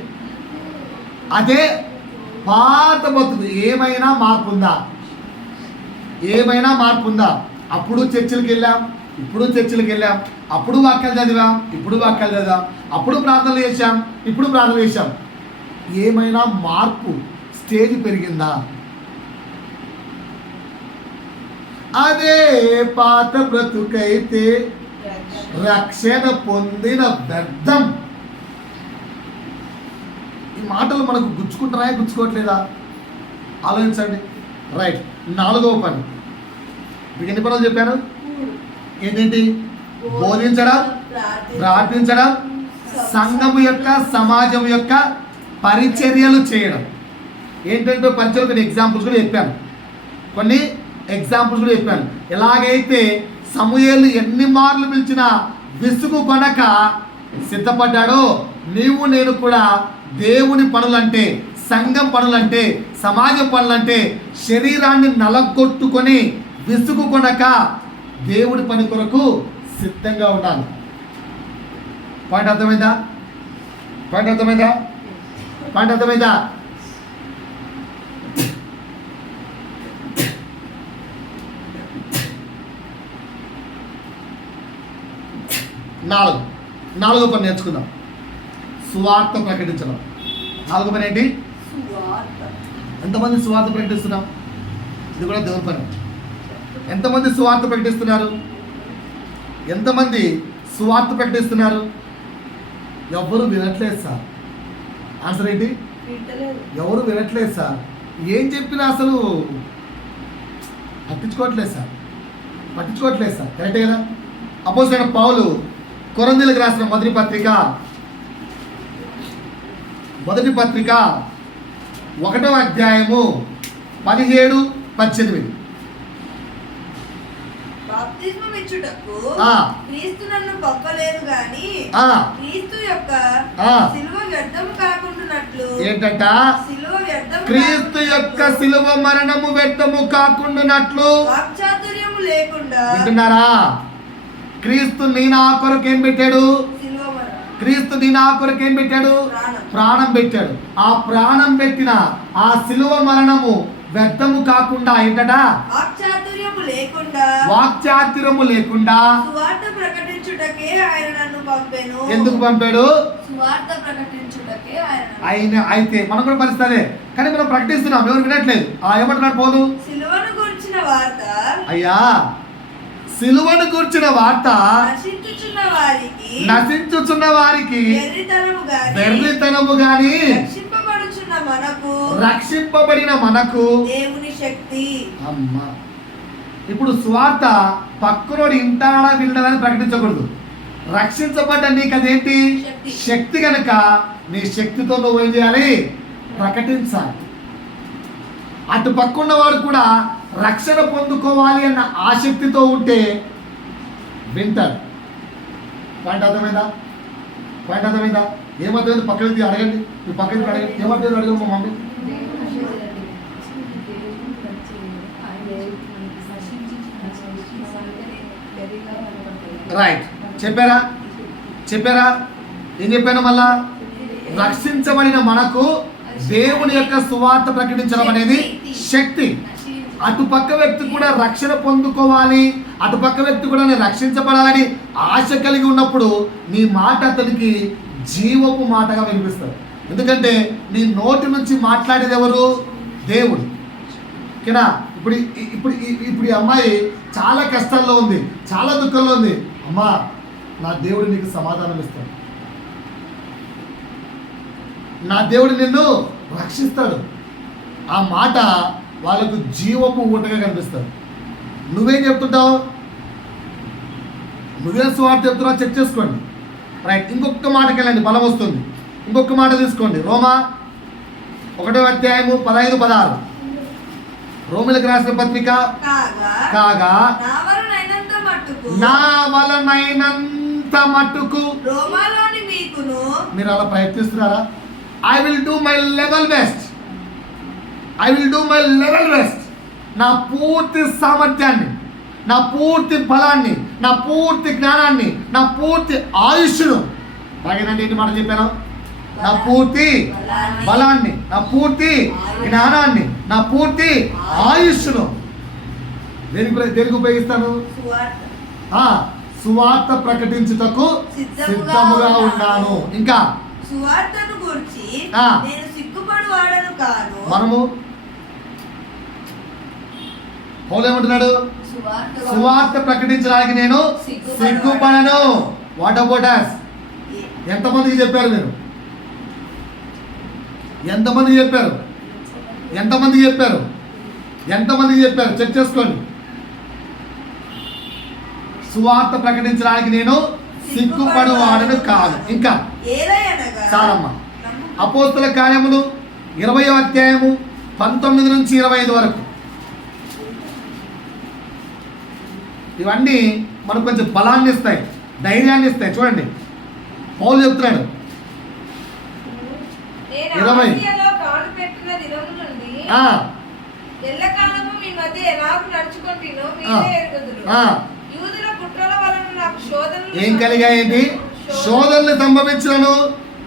అదే పాత బతుకు. ఏమైనా మార్పు ఉందా? అప్పుడు చర్చిలకు వెళ్ళాం, ఇప్పుడు చర్చిలకు వెళ్ళాం, అప్పుడు వాక్యాలు చదివాం, ఇప్పుడు వాక్యాలు చదివాం, అప్పుడు ప్రార్థనలు చేశాం, ఇప్పుడు ప్రార్థనలు చేశాం. ఏమైనా మార్పు, స్టేజ్ పెరిగిందా? అదే పాత బ్రతుకైతే రక్షణ పొందిన వ్యర్థం. ఈ మాటలు మనకు గుచ్చుకోవట్లేదా? ఆలోచించండి. రైట్, 4వ పని. మీకు ఎన్ని పనులు చెప్పాను? ఏంటేంటి? బోధించడం, ప్రార్థించడం, సంఘము యొక్క సమాజం యొక్క పరిచర్యలు చేయడం. ఏంటంటే పరిచర్యలు కొన్ని ఎగ్జాంపుల్స్ కూడా చెప్పాను, ఎలాగైతే సమూయేలు ఎన్ని మార్లు పిలిచినా విసుగు కొనక సిద్ధపడ్డాడో, నీవు నేను కూడా దేవుని పనులంటే, సంఘం పనులంటే, సమాజం పనులంటే శరీరాన్ని నలగొట్టుకొని విసుగు కొనక దేవుడి పని కొరకు సిద్ధంగా ఉండాలి. పాయింట్ అర్థమైందా? నాలుగో పని నేర్చుకుందాం. సువార్త ప్రకటించడం. నాలుగో పని ఏంటి? ఎంతమంది సువార్త ప్రకటిస్తున్నాం? ఇది కూడా దేవుని పని. ఎంతమంది సువార్త ప్రకటిస్తున్నారు? ఎవరు వినట్లేదు సార్. ఆన్సర్ ఏంటి? ఎవరు వినట్లేదు సార్. ఏం చెప్పినా అసలు పట్టించుకోవట్లేదు సార్. కరెక్టే కదా? అపోస్తలుడైన పౌలు కొరింథీయులకు రాసిన మొదటి పత్రిక 1వ అధ్యాయము 17-18. బాప్తిస్మం ఇచ్చుటకు క్రీస్తు నన్ను పంపలేదు గాని క్రీస్తు యొక్క సిలువ వ్యర్థము కాకుండానట్లు. ఏంటంట? క్రీస్తు యొక్క సిలువ మరణము వ్యర్థము కాకుండానట్లు. వాక్చాతుర్యము లేకుండా. వింటున్నారా? క్రీస్తు నీ నా కొరకు ఏం పెట్టాడు? ప్రాణం పెట్టాడు. ఆ ప్రాణం పెట్టిన ఆ సిలువ మరణము వ్యర్థము కాకుండా ఏంటట? వాక్చాతుర్యము లేకుండా సువార్త ప్రకటించుటకే ఆయన నన్ను పంపెను. ఎందుకు పంపాడు? సువార్త ప్రకటించుటకే ఆయన. అయితే మనం కూడా పరిస్థితి, కానీ మనం ప్రకటిస్తున్నాం, ఎవరు వినట్లేదు. ఏమంటున్నాడు పౌలు? సిలువను గురించిన వార్త. అయ్యా, సిలువను గురించిన వార్త నశించుచున్న వారికి వెర్రితనము గాని రక్షింపబడిన మనకు దేవుని శక్తి. అమ్మా, ఇప్పుడు స్వార్థ పక్కనోడు ఇంటాడా వింటాడని ప్రకటించకూడదు. రక్షించబడ్డ నీకు అదేంటి? శక్తి. కనుక నీ శక్తితో నువ్వు ఏం చేయాలి? ప్రకటించాలి. అటు పక్కున్నవాడు కూడా రక్షణ పొందుకోవాలి అన్న ఆసక్తితో ఉంటే వింటారు. పాయింట్ అర్థమైందా? ఏమర్థమైంది? పక్కన అడగండి, మీ పక్కన అడగండి. ఏమర్థమైంది అడగండి మా మమ్మీ. రైట్. చెప్పారా? ఏం చెప్పాను మళ్ళా? రక్షించబడిన మనకు దేవుని యొక్క సువార్త ప్రకటించడం అనేది శక్తి. అటుపక్క వ్యక్తి కూడా రక్షణ పొందుకోవాలి, అటుపక్క వ్యక్తి కూడా నేను రక్షించబడాలని ఆశ కలిగి ఉన్నప్పుడు నీ మాట అతనికి జీవపు మాటగా వినిపిస్తుంది. ఎందుకంటే నీ నోటి నుంచి మాట్లాడేది ఎవరు? దేవుడు. ఓకేనా? ఇప్పుడు ఈ అమ్మాయి చాలా కష్టాల్లో ఉంది, చాలా దుఃఖంలో ఉంది. అమ్మా, నా దేవుడు నీకు సమాధానం ఇస్తాడు, నా దేవుడు నిన్ను రక్షిస్తాడు. ఆ మాట వాళ్ళకు జీవపు ఊటగా కనిపిస్తుంది. నువ్వేం చెప్తుంటావు? నువ్వే స్వార్థ చెప్తున్నావు? చెక్ చేసుకోండి. రైట్. ఇంకొక మాటకి వెళ్ళండి, బలం వస్తుంది. ఇంకొక మాట తీసుకోండి. రోమా 1వ అధ్యాయము 15-16. రోమిలకు రాసిన పత్రిక. కాగా నా వలనైనంత మట్టుకు. మీరు అలా ప్రయత్నిస్తున్నారా? I will do my level best. నా పూర్తి సామర్థ్యాన్ని, నా పూర్తి బలాన్ని, నా పూర్తి జ్ఞానాన్ని, నా పూర్తి ఆయుష్ను. బాగేనండి, ఏంటి మాట చెప్పాను? నా పూర్తి బలాన్ని, నా పూర్తి జ్ఞానాన్ని, నా పూర్తి ఆయుష్ను దేనికి ఉపయోగిస్తాను? సువార్త ప్రకటించుటకు సిద్ధముగా ఉన్నాను. ఇంకా సువార్తను గురించి నేను సిగ్గుపడువాడను కాను. మనము పౌలు ఏమంటున్నాడు? సువార్త ప్రకటించడానికి నేను సిగ్గుపడను. What about us? ఎంతమందికి చెప్పారు మీరు? ఎంతమందికి చెప్పారు? చెక్ చేసుకోండి. సువార్త ప్రకటించడానికి నేను సిగ్గుపడువాడను కాదు. ఇంకా ఏలయనగా చాలమ్మా. నమ్ము- అపోస్తుల కార్యములు 20వ అధ్యాయము 19 నుంచి 25 వరకు. ఇవన్నీ మనకు కొంచెం బలాన్ని ఇస్తాయి, ధైర్యాన్ని ఇస్తాయి. చూడండి, పౌలు చెప్తున్నాడు నేను 20. ఆసియాలో కాలు పెట్టిన దినము నుండి ఆ, ఎల్లకాలము మీ మధ్య ఎలాగ నడుచుకుంటున్నో ఆ, మీరే ఎరుగుదురు. ఆ. యూదుల కుట్రల వలన నాకు శోధనలు ఏం కలిగాయండి? శోధనలు సంభవించినను,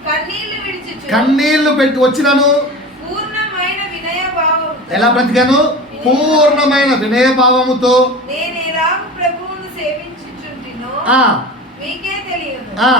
కన్నీళ్లు విడిచుచు కన్నీళ్లు పెట్టి వచ్చినను. పూర్ణమైన వినయ భావం ఎలా బ్రతికాను? పూర్ణమైన వినయభావముతో. నేను ఎలాగ ప్రభువును సేవించుచుంటినో ఆ, మీకే తెలియదు. ఆ,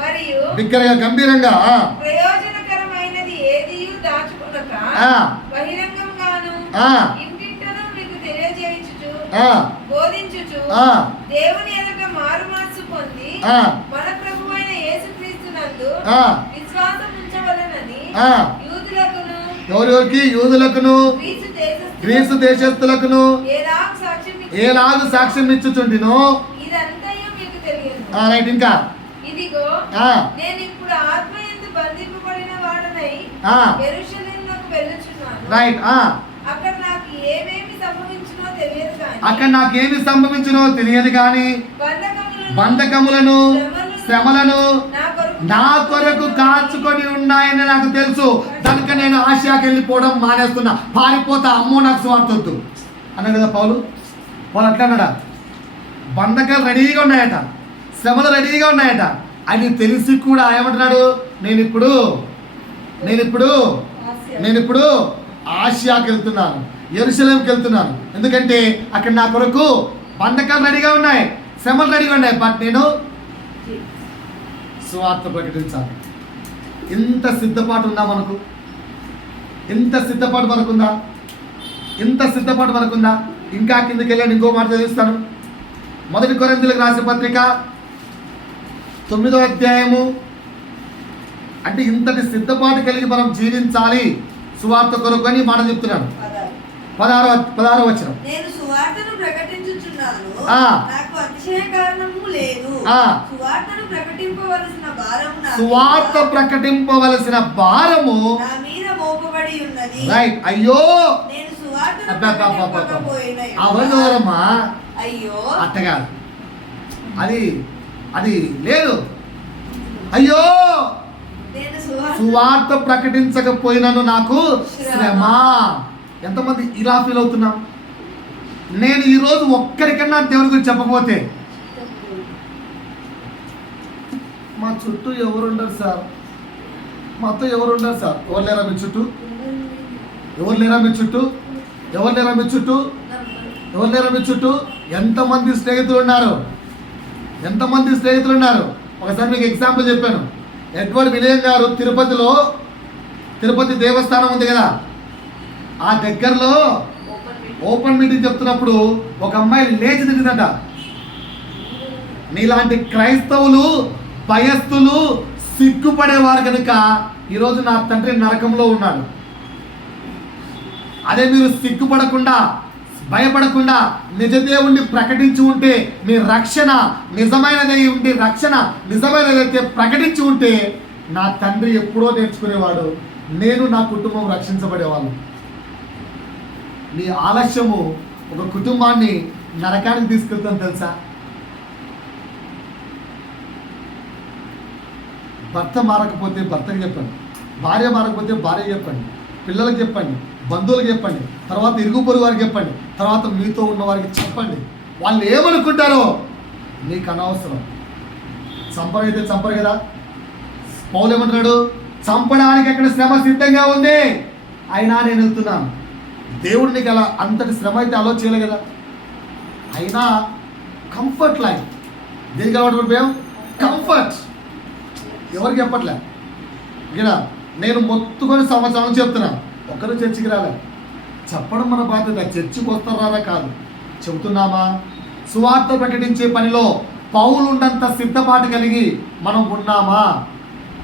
మరియు బిగ్గరగా గంభీరంగా. ఆ, ప్రయోజనకరమైనది ఏదియు దాచుకొనక ఆ. బహిరంగంగాను ఆ. ఇంటింటను మీకు తెలియజేయుచుచు ఆ, బోధించుచు ఆ. దేవుని ఎదుట మారుమనస్సు పొంది ఆ. మన ప్రభువైన యేసుక్రీస్తునందు ఆ. విశ్వాసం ఉంచవలెనని ఆ. యూదులకును ఎవరెవరికి? యూదులకును, గ్రీసు దేశస్థులకును ఎలాగ సాక్ష్యం ఏలాగు సాక్ష్యం ఇచ్చుచుండినో. ఇదంతయు మీకు తెలియదు. రైట్. ఇంకా ఇదిగో ఆ. నేను ఇప్పుడు ఆత్మయందు బంధింపబడిన వాడనై ఆ. యెరూషలేమునకు వెళ్ళుచున్నాను. రైట్. ఆ, అక్కడ నాకు ఏమేమి సంభవించునో తెలియదు కానీ అక్కడ నాకేమి సంభవించునో తెలియదు కానీ బంధకములను, శ్రమలను నా కొరకు కాచుకొని ఉన్నాయని నాకు తెలుసు. కనుక నేను ఆసియాకి వెళ్ళిపోవడం మానేస్తున్నా, పారిపోతా. అమ్మో, నాకు స్వార్థొద్దు అన్నాడు కదా పౌలు. వాళ్ళు అట్లా అన్నాడా? బంధకాలు రెడీగా ఉన్నాయట, శ్రమలు రెడీగా ఉన్నాయట. అని తెలిసి కూడా ఏమంటున్నాడు? నేను ఇప్పుడు ఆసియాకి వెళ్తున్నాను, యెరూషలేంకి వెళ్తున్నాను. ఎందుకంటే అక్కడ నా కొరకు బంధకాలు రెడీగా ఉన్నాయి, శ్రమలు రెడీగా ఉన్నాయి. బట్ నేను సువార్త ప్రకటించాలి. ఇంత సిద్ధపాటు ఉందా మనకు? ఇంత సిద్ధపాటు మనకుందా? ఇంత సిద్ధపాటు మనకుందా? ఇంకా కిందకి వెళ్ళండి, ఇంకో మాట చదివిస్తాను. 1 కొరింథీయులకు రాసిన పత్రిక 9వ అధ్యాయము. అంటే ఇంతటి సిద్ధపాటు కలిగి మనం జీవించాలి సువార్త కొరకు అని మాట చెప్తున్నాను. 16వ వచనం. నేను సువార్తను ప్రకటించుచున్నాను, ఆ. నాకు అతిశయ కారణము లేదు. ఆ. సువార్తను ప్రకటింపవలసిన భారము సువార్త ప్రకటింపవలసిన భారము నా మీద మోపబడి ఉన్నది. రైట్. అయ్యో, నేను సువార్తను ప్రకటింపకపోయిన యెడల అవనోరమ్మా, అయ్యో అట్టగాదు, అది లేదు. అయ్యో, నేను సువార్త ప్రకటించకపోయినను నాకు శ్రమ. ఎంతమంది ఇలా ఫీల్ అవుతున్నాం? నేను ఈరోజు ఒక్కరికన్నా దేవుని గురించి చెప్పకపోతే మా చుట్టూ ఎవరుండరు సార్, మాతో ఎవరుండరు సార్. ఎవరు లేరా మీ చుట్టూ? ఎవరు లేరా మీ చుట్టూ? ఎవరు లేరా మీ చుట్టూ? ఎవరు లేరా మీ చుట్టూ? ఎంతమంది స్నేహితులు ఉన్నారు? ఎంతమంది స్నేహితులు ఉన్నారు? ఒకసారి మీకు ఎగ్జాంపుల్ చెప్పాను. ఎడ్వర్డ్ విలియం గారు తిరుపతి దేవస్థానం ఉంది కదా, ఆ దగ్గరలో ఓపెన్ మీటింగ్ చెప్తున్నప్పుడు ఒక అమ్మాయి లేచి తిరిగిందట. నీలాంటి క్రైస్తవులు, భయస్థులు, సిగ్గుపడేవారు కనుక ఈరోజు నా తండ్రి నరకంలో ఉన్నాడు. అదే మీరు సిగ్గుపడకుండా, భయపడకుండా నిజదేవుణ్ణి ప్రకటించి ఉంటే, మీ రక్షణ నిజమైనదై ఉంటే, రక్షణ నిజమైనదైతే ప్రకటించి ఉంటే, నా తండ్రి ఎప్పుడో నేర్చుకునేవాడు, నేను నా కుటుంబం రక్షించబడేవాళ్ళు. నీ ఆలస్యము ఒక కుటుంబాన్ని నరకానికి తీసుకెళ్తాను తెలుసా? భర్త మారకపోతే భర్తకి చెప్పండి, భార్య మారకపోతే భార్య చెప్పండి, పిల్లలకు చెప్పండి, బంధువులకు చెప్పండి, తర్వాత ఇరుగు పొరుగు వారికి చెప్పండి, తర్వాత మీతో ఉన్న వారికి చెప్పండి. వాళ్ళు ఏమనుకుంటారో నీకు అనవసరం. చంపరైతే చంపరు కదా. పౌలు ఏమంటున్నాడు? చంపడానికి అక్కడ శ్రమ సిద్ధంగా ఉంది, అయినా నేను వెళ్తున్నాను. దేవుడు నీకు అలా అంతటి శ్రమ అయితే అలో చేయలే కదా. అయినా కంఫర్ట్ లైఫ్. దేనికి అలవాటు పడిపోయాం? కంఫర్ట్. ఎవరికి చెప్పట్లే. ఇక్కడ నేను మొత్తుకొని సంవత్సరం చెప్తున్నా, ఒక్కరు చర్చికి రాలే. చెప్పడం మన బాధ్యత. చర్చికి వస్తారా కాదు, చెబుతున్నామా? సువార్త ప్రకటించే పనిలో పౌలు ఉన్నంత సిద్ధపాటు కలిగి మనం ఉన్నామా?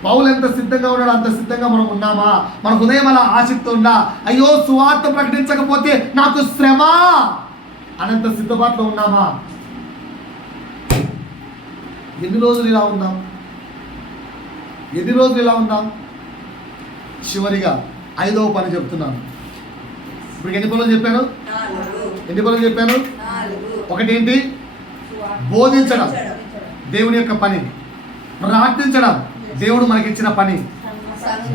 పౌలు ఎంత సిద్ధంగా ఉన్నాడు అంత సిద్ధంగా మనం ఉన్నామా? మన హృదయం అలా ఆసక్తి ఉందా? అయ్యో, సువార్త ప్రకటించకపోతే నాకు శ్రమ అనంత సిద్ధపాటులో ఉన్నామా? ఎన్ని రోజులు ఇలా ఉన్నాం? ఎన్ని రోజులు ఇలా ఉందాం? చివరిగా 5వ పని చెప్తున్నాను. ఇప్పుడు ఎన్ని పనులు చెప్పాను? 4. ఒకటేంటి? బోధించడం, దేవుని యొక్క పని. ప్రార్థించడం, దేవుడు మనకిచ్చిన పని.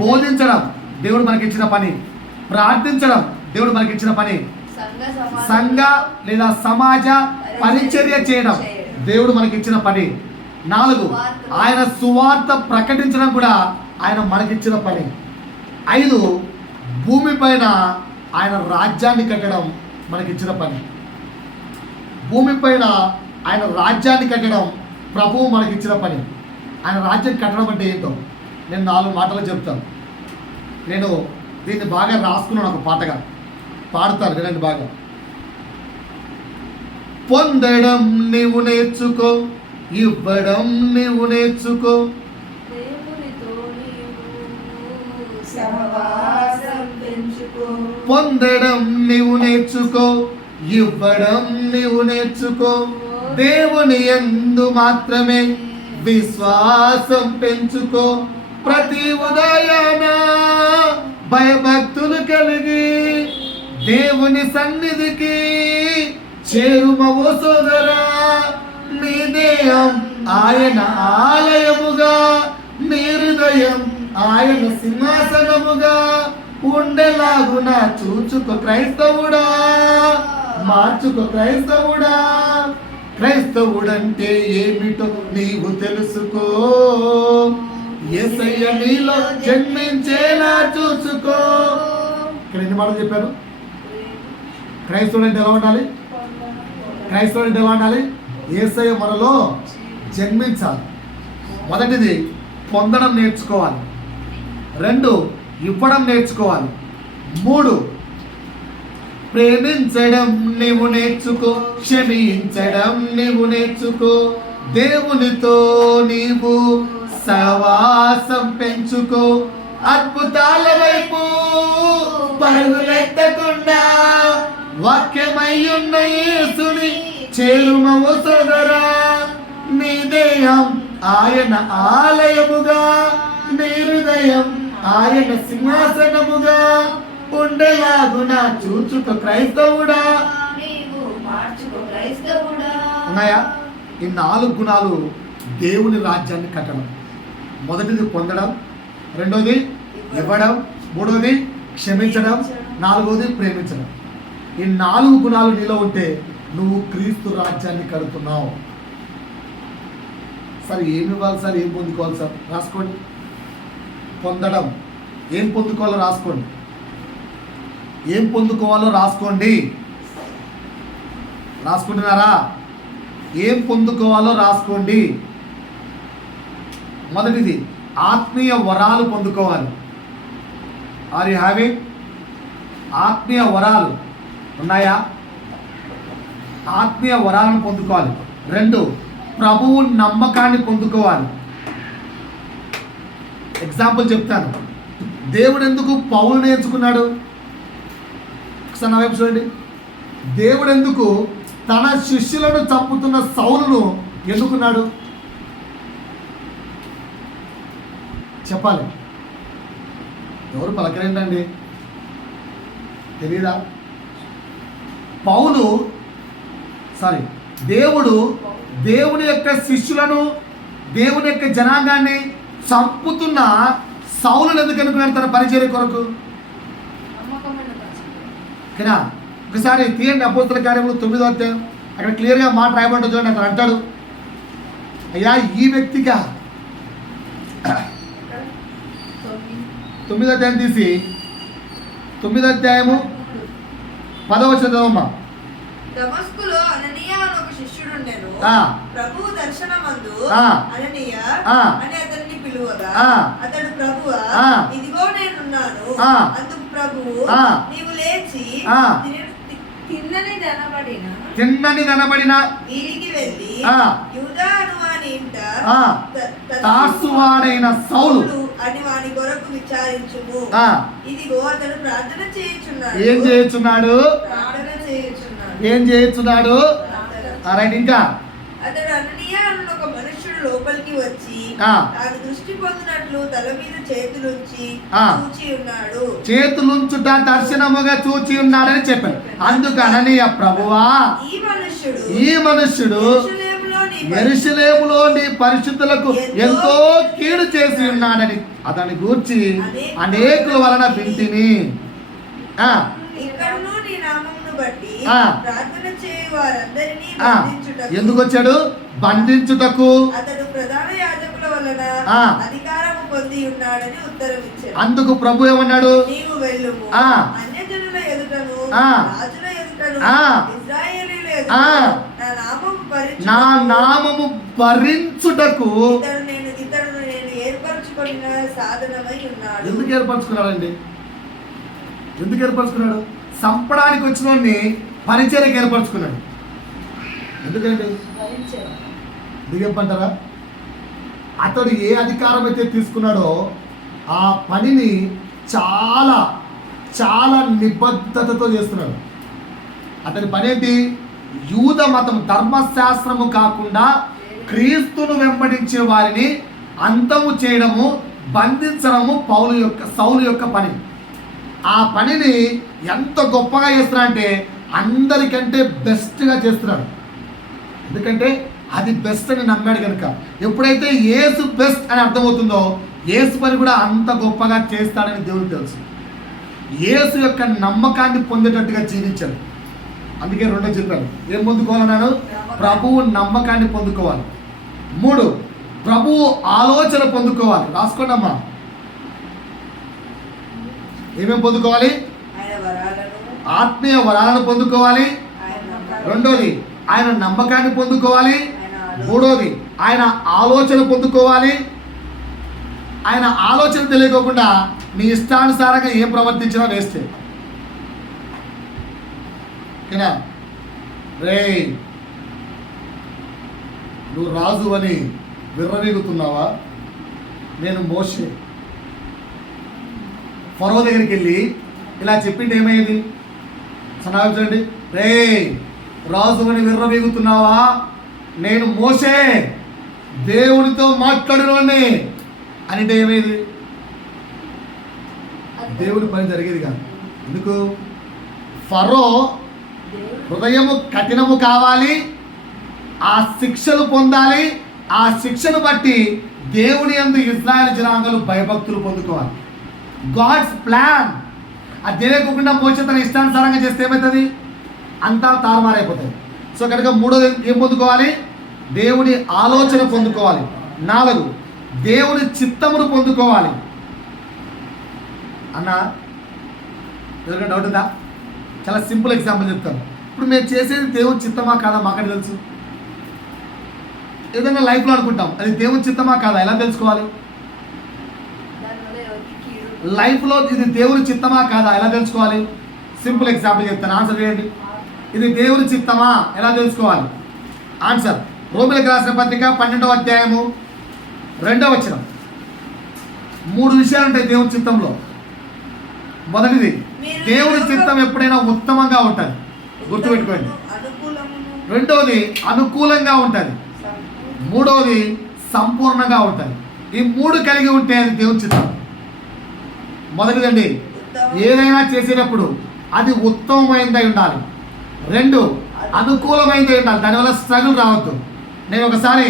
బోధించడం, దేవుడు మనకిచ్చిన పని. ప్రార్థించడం, దేవుడు మనకిచ్చిన పని. సంఘ లేదా సమాజ పరిచర్య చేయడం, దేవుడు మనకిచ్చిన పని. 4, ఆయన సువార్త ప్రకటించడం కూడా ఆయన మనకిచ్చిన పని. 5, భూమి పైన ఆయన రాజ్యాన్ని కట్టడం మనకిచ్చిన పని. భూమి పైన ఆయన రాజ్యాన్ని కట్టడం ప్రభువు మనకిచ్చిన పని. ఆయన రాజ్యం కట్టడం అంటే ఏంటో నేను 4 మాటలు చెప్తాను. నేను దీన్ని బాగా రాసుకున్నాను, ఒక పాటగా పాడుతాను, వినండి బాగా. పొందడం నీవు నేర్చుకో, ఇవ్వడం నీవు నేర్చుకో, పొందడం నీవు నేర్చుకో, ఇవ్వడం నీవు నేర్చుకో, దేవుని యందు మాత్రమే విశ్వాసం పెంచుకో. ప్రతి ఉదయాన భయభక్తులు కలిగి దేవుని సన్నిధికి చేరుమవు సోదరా. నీ దేహం ఆయన ఆలయముగా, నీ హృదయం ఆయన సింహాసనముగా ఉండేలాగున చూచుకో క్రైస్తవుడా, మార్చుకో క్రైస్తవుడా. క్రైస్తవుడంటే ఏమిటో నీవు తెలుసుకో, యేసయ్య నీలో జన్మించేలా చూసుకో. ఇక్కడ ఎన్ని మాటలు చెప్పారు? క్రైస్తవుడు అంటే ఎలా ఉండాలి? క్రైస్తవుడు అంటే ఎలా ఉండాలి? యేసయ్య మనలో జన్మించాలి. మొదటిది పొందడం నేర్చుకోవాలి. 2, ఇవ్వడం నేర్చుకోవాలి. 3, ప్రేమించడం నీవు నేర్చుకో, క్షమించడం నీవు నేర్చుకో, దేవునితో నీవు సహవాసం పెంచుకో. అద్భుతాల వైపు పరుగులెత్తకుండా వాక్యమయ్యున్న యేసుని చేరుమవు సోదరా. నీ దేహం ఆయన ఆలయముగా, నీ హృదయం ఆయన సింహాసనముగా ఉండేలాగున చూచుకో క్రైస్తవుడా. ఉన్నాయా? ఈ 4 గుణాలు దేవుని రాజ్యాన్ని కట్టడం. మొదటిది పొందడం, 2వది ఇవ్వడం, 3వది క్షమించడం, 4వది ప్రేమించడం. ఈ 4 గుణాలు నీలో ఉంటే నువ్వు క్రీస్తు రాజ్యాన్ని కడుతున్నావు. సార్ ఏమి ఇవ్వాలి సార్, ఏం పొందుకోవాలి సార్? రాసుకోండి. పొందడం, ఏం పొందుకోవాలో రాసుకోండి. ఏం పొందుకోవాలో రాసుకోండి. రాసుకుంటున్నారా? ఏం పొందుకోవాలో రాసుకోండి. మొదటిది ఆత్మీయ వరాలు పొందుకోవాలి. Are you having? ఆత్మీయ వరాలు ఉన్నాయా? ఆత్మీయ వరాలను పొందుకోవాలి. 2, ప్రభువు నమ్మకాన్ని పొందుకోవాలి. ఎగ్జాంపుల్ చెప్తాను. దేవుడు ఎందుకు పౌలుని ఎంచుకున్నాడు? ఒకసారి నా వైపు చూడండి. దేవుడు ఎందుకు తన శిష్యులను చంపుతున్న సౌలును ఎన్నుకున్నాడు? చెప్పాలి. ఎవరు పలకరేంటండి? తెలీదా? దేవుడు దేవుని యొక్క శిష్యులను, దేవుని యొక్క జనాంగాన్ని చంపుతున్న సౌలును ఎందుకు అనుకున్నాడు తన పరిచర్య కొరకు? ఓకేనా? ఒకసారి తీయండి అపోస్తల కార్యములు 9వ అధ్యాయం. అక్కడ క్లియర్గా మాట రాయబడ్డ చూడండి. అక్కడ అంటాడు, అయ్యా ఈ వ్యక్తిగా 9వ అధ్యాయం తీసి 9వ అధ్యాయము 10వ వచనం. దమస్కులో అననీయ అనే ఒక శిష్యుడు ఉండెను. ప్రభువు దర్శనమందు అననీయ అని అతన్ని పిలువగా అతడు ప్రభువా ఇదిగో నేనున్నాను. అందుకు ప్రభువు నీవు లేచి తిన్నని దనబడిన వీరికి వెళ్ళి యూదా అనువాని ఇంట తార్సువాడైన సౌలు అని వాని కొరకు విచారించుము. ఇదిగో అతడు ప్రార్థన చేయుచున్నాడు. ఏం చేయుచున్నాడు? ప్రార్థన చేయుచున్నాడు. ఏం చేయుచున్నాడు? రైట్. ఇంకా అతడు అననీయ అన్న ఒక మనుష్యుడు లోపలికి వచ్చి ఆ. తాను దృష్టి పొందినట్లు తల మీద చేతులుంచి ఆ. చూచి ఉన్నాడు. చేతులుంచుట దర్శనముగా చూచి ఉన్నాడని చెప్పాను. అందుకనని ప్రభువా ఈ మనుష్యుడు యెరూషలేములో నీ పరిశుద్ధులకు ఎంతో కీడు చేసి ఉన్నాడని అతని గూర్చి అనేకుల వలన వింటిని. ఇక్కడను నీ నామమును బట్టి ఆ. ప్రార్థన చేయు వారందరినీ ఆ. బంధించుటకు ఎందుకు వచ్చాడు? బంధించుటకు. అతడు ప్రధాన యాజకుల వలన ఆ. అధికారము పొంది ఉన్నాడని ఉత్తరం ఇచ్చాడు. అందుకు ప్రభు ఏమన్నాడు? నీవు వెళ్ళుము, ఆ. అన్యజనుల ఎదుటను ఆ. రాజుల ఎదుటను ఆ. ఇశ్రాయేలీయుల ఆ. ఎదుటను నా నామము భరించుటకు ఇతడు నేను ఏర్పరచుకున్న సాధనమై ఉన్నాడు. ఎందుకు ఏర్పరచుకున్నాడండి? ఎందుకు ఏర్పరచుకున్నాడు? సంపడానికి వచ్చిన వాడిని పరిచర్యకు ఏర్పరచుకున్నాడు. ఎందుకండి? ఎందుకేమంటారా? అతడు ఏ అధికారం అయితే తీసుకున్నాడో ఆ పనిని చాలా చాలా నిబద్ధతతో చేస్తున్నాడు. అతని పని ఏంటి? యూద మతం ధర్మశాస్త్రము కాకుండా క్రీస్తును వెంబడించే వారిని అంతము చేయడము, బంధించడము సౌలు యొక్క పని. ఆ పనిని ఎంత గొప్పగా చేస్తున్నాడంటే అందరికంటే బెస్ట్గా చేస్తున్నాడు. ఎందుకంటే అది బెస్ట్ అని నమ్మాడు కనుక. ఎప్పుడైతే యేసు బెస్ట్ అని అర్థమవుతుందో యేసు పని కూడా అంత గొప్పగా చేస్తాడని దేవునికి తెలుసు. యేసు యొక్క నమ్మకాన్ని పొందేటట్టుగా జీవించాడు. అందుకే రెండో చెప్పాను, ఏం పొందుకోవాలన్నాను? ప్రభువు నమ్మకాన్ని పొందుకోవాలి. 3 ప్రభువు ఆలోచన పొందుకోవాలి. రాసుకోండమ్మా. ఏమేమి పొందుకోవాలి? ఆత్మీయ వరాలను పొందుకోవాలి. రెండోది ఆయన నమ్మకాన్ని పొందుకోవాలి. మూడోది ఆయన ఆలోచన పొందుకోవాలి. ఆయన ఆలోచన తెలియకోకుండా నీ ఇష్టానుసారంగా ఏం ప్రవర్తించినా వేస్తే. ఓకేనా? రే, నువ్వు రాజు అని విర్రవీగుతున్నావా? నేను మోషే. ఫరో దగ్గరికి వెళ్ళి ఇలా చెప్పింటే ఏమయ్యేది? సనావించండి. రే, రాజు అని విర్రవీగుతున్నావా? నేను మోషే, దేవునితో మాట్లాడినోడిని అంటే ఏమయ్యేది? దేవుని పని జరిగేది కాదు. ఎందుకు? ఫరో హృదయము కఠినము కావాలి, ఆ శిక్షలు పొందాలి. ఆ శిక్షను బట్టి దేవుని యందు ఇశ్రాయేలు జనాంగాలు భయభక్తులు పొందుకోవాలి. God's plan. అది తెలియకుండా మోసే తన ఇష్టానుసారంగా చేస్తే ఏమవుతుంది? అంతా తారుమారైపోతుంది. సో కనుక మూడోది ఏం పొందుకోవాలి? దేవుని ఆలోచన పొందుకోవాలి. 4 దేవుని చిత్తమును పొందుకోవాలి. అన్న ఎవరికైనా డౌట్ ఉందా? చాలా సింపుల్ ఎగ్జాంపుల్ చెప్తాను. ఇప్పుడు మేము చేసేది దేవుని చిత్తమా కాదా మాకని తెలుసు. ఏదైనా లైఫ్లో అనుకుంటాం, అది దేవుని చిత్తమా కాదా ఎలా తెలుసుకోవాలి? లైఫ్లో ఇది దేవుని చిత్తమా కాదా ఎలా తెలుసుకోవాలి? సింపుల్ ఎగ్జాంపుల్ చెప్తాను, ఆన్సర్ చేయండి. ఇది దేవుని చిత్తమా ఎలా తెలుసుకోవాలి? ఆన్సర్ రోమిలకు రాసిన పత్రిక 12వ అధ్యాయము 2వ వచనం. 3 విషయాలు ఉంటాయి దేవుని చిత్తంలో. మొదటిది, దేవుని చిత్తం ఎప్పుడైనా ఉత్తమంగా ఉంటుంది, గుర్తుపెట్టుకోండి. రెండవది అనుకూలంగా ఉంటుంది. మూడవది సంపూర్ణంగా ఉంటుంది. ఈ 3 కలిగి ఉంటే అది దేవుని చిత్తం. మొదటిదండి, ఏదైనా చేసేటప్పుడు అది ఉత్తమమైనదై ఉండాలి. 2 అనుకూలమైనదై ఉండాలి. దానివల్ల స్ట్రగుల్ రావద్దు. నేను ఒకసారి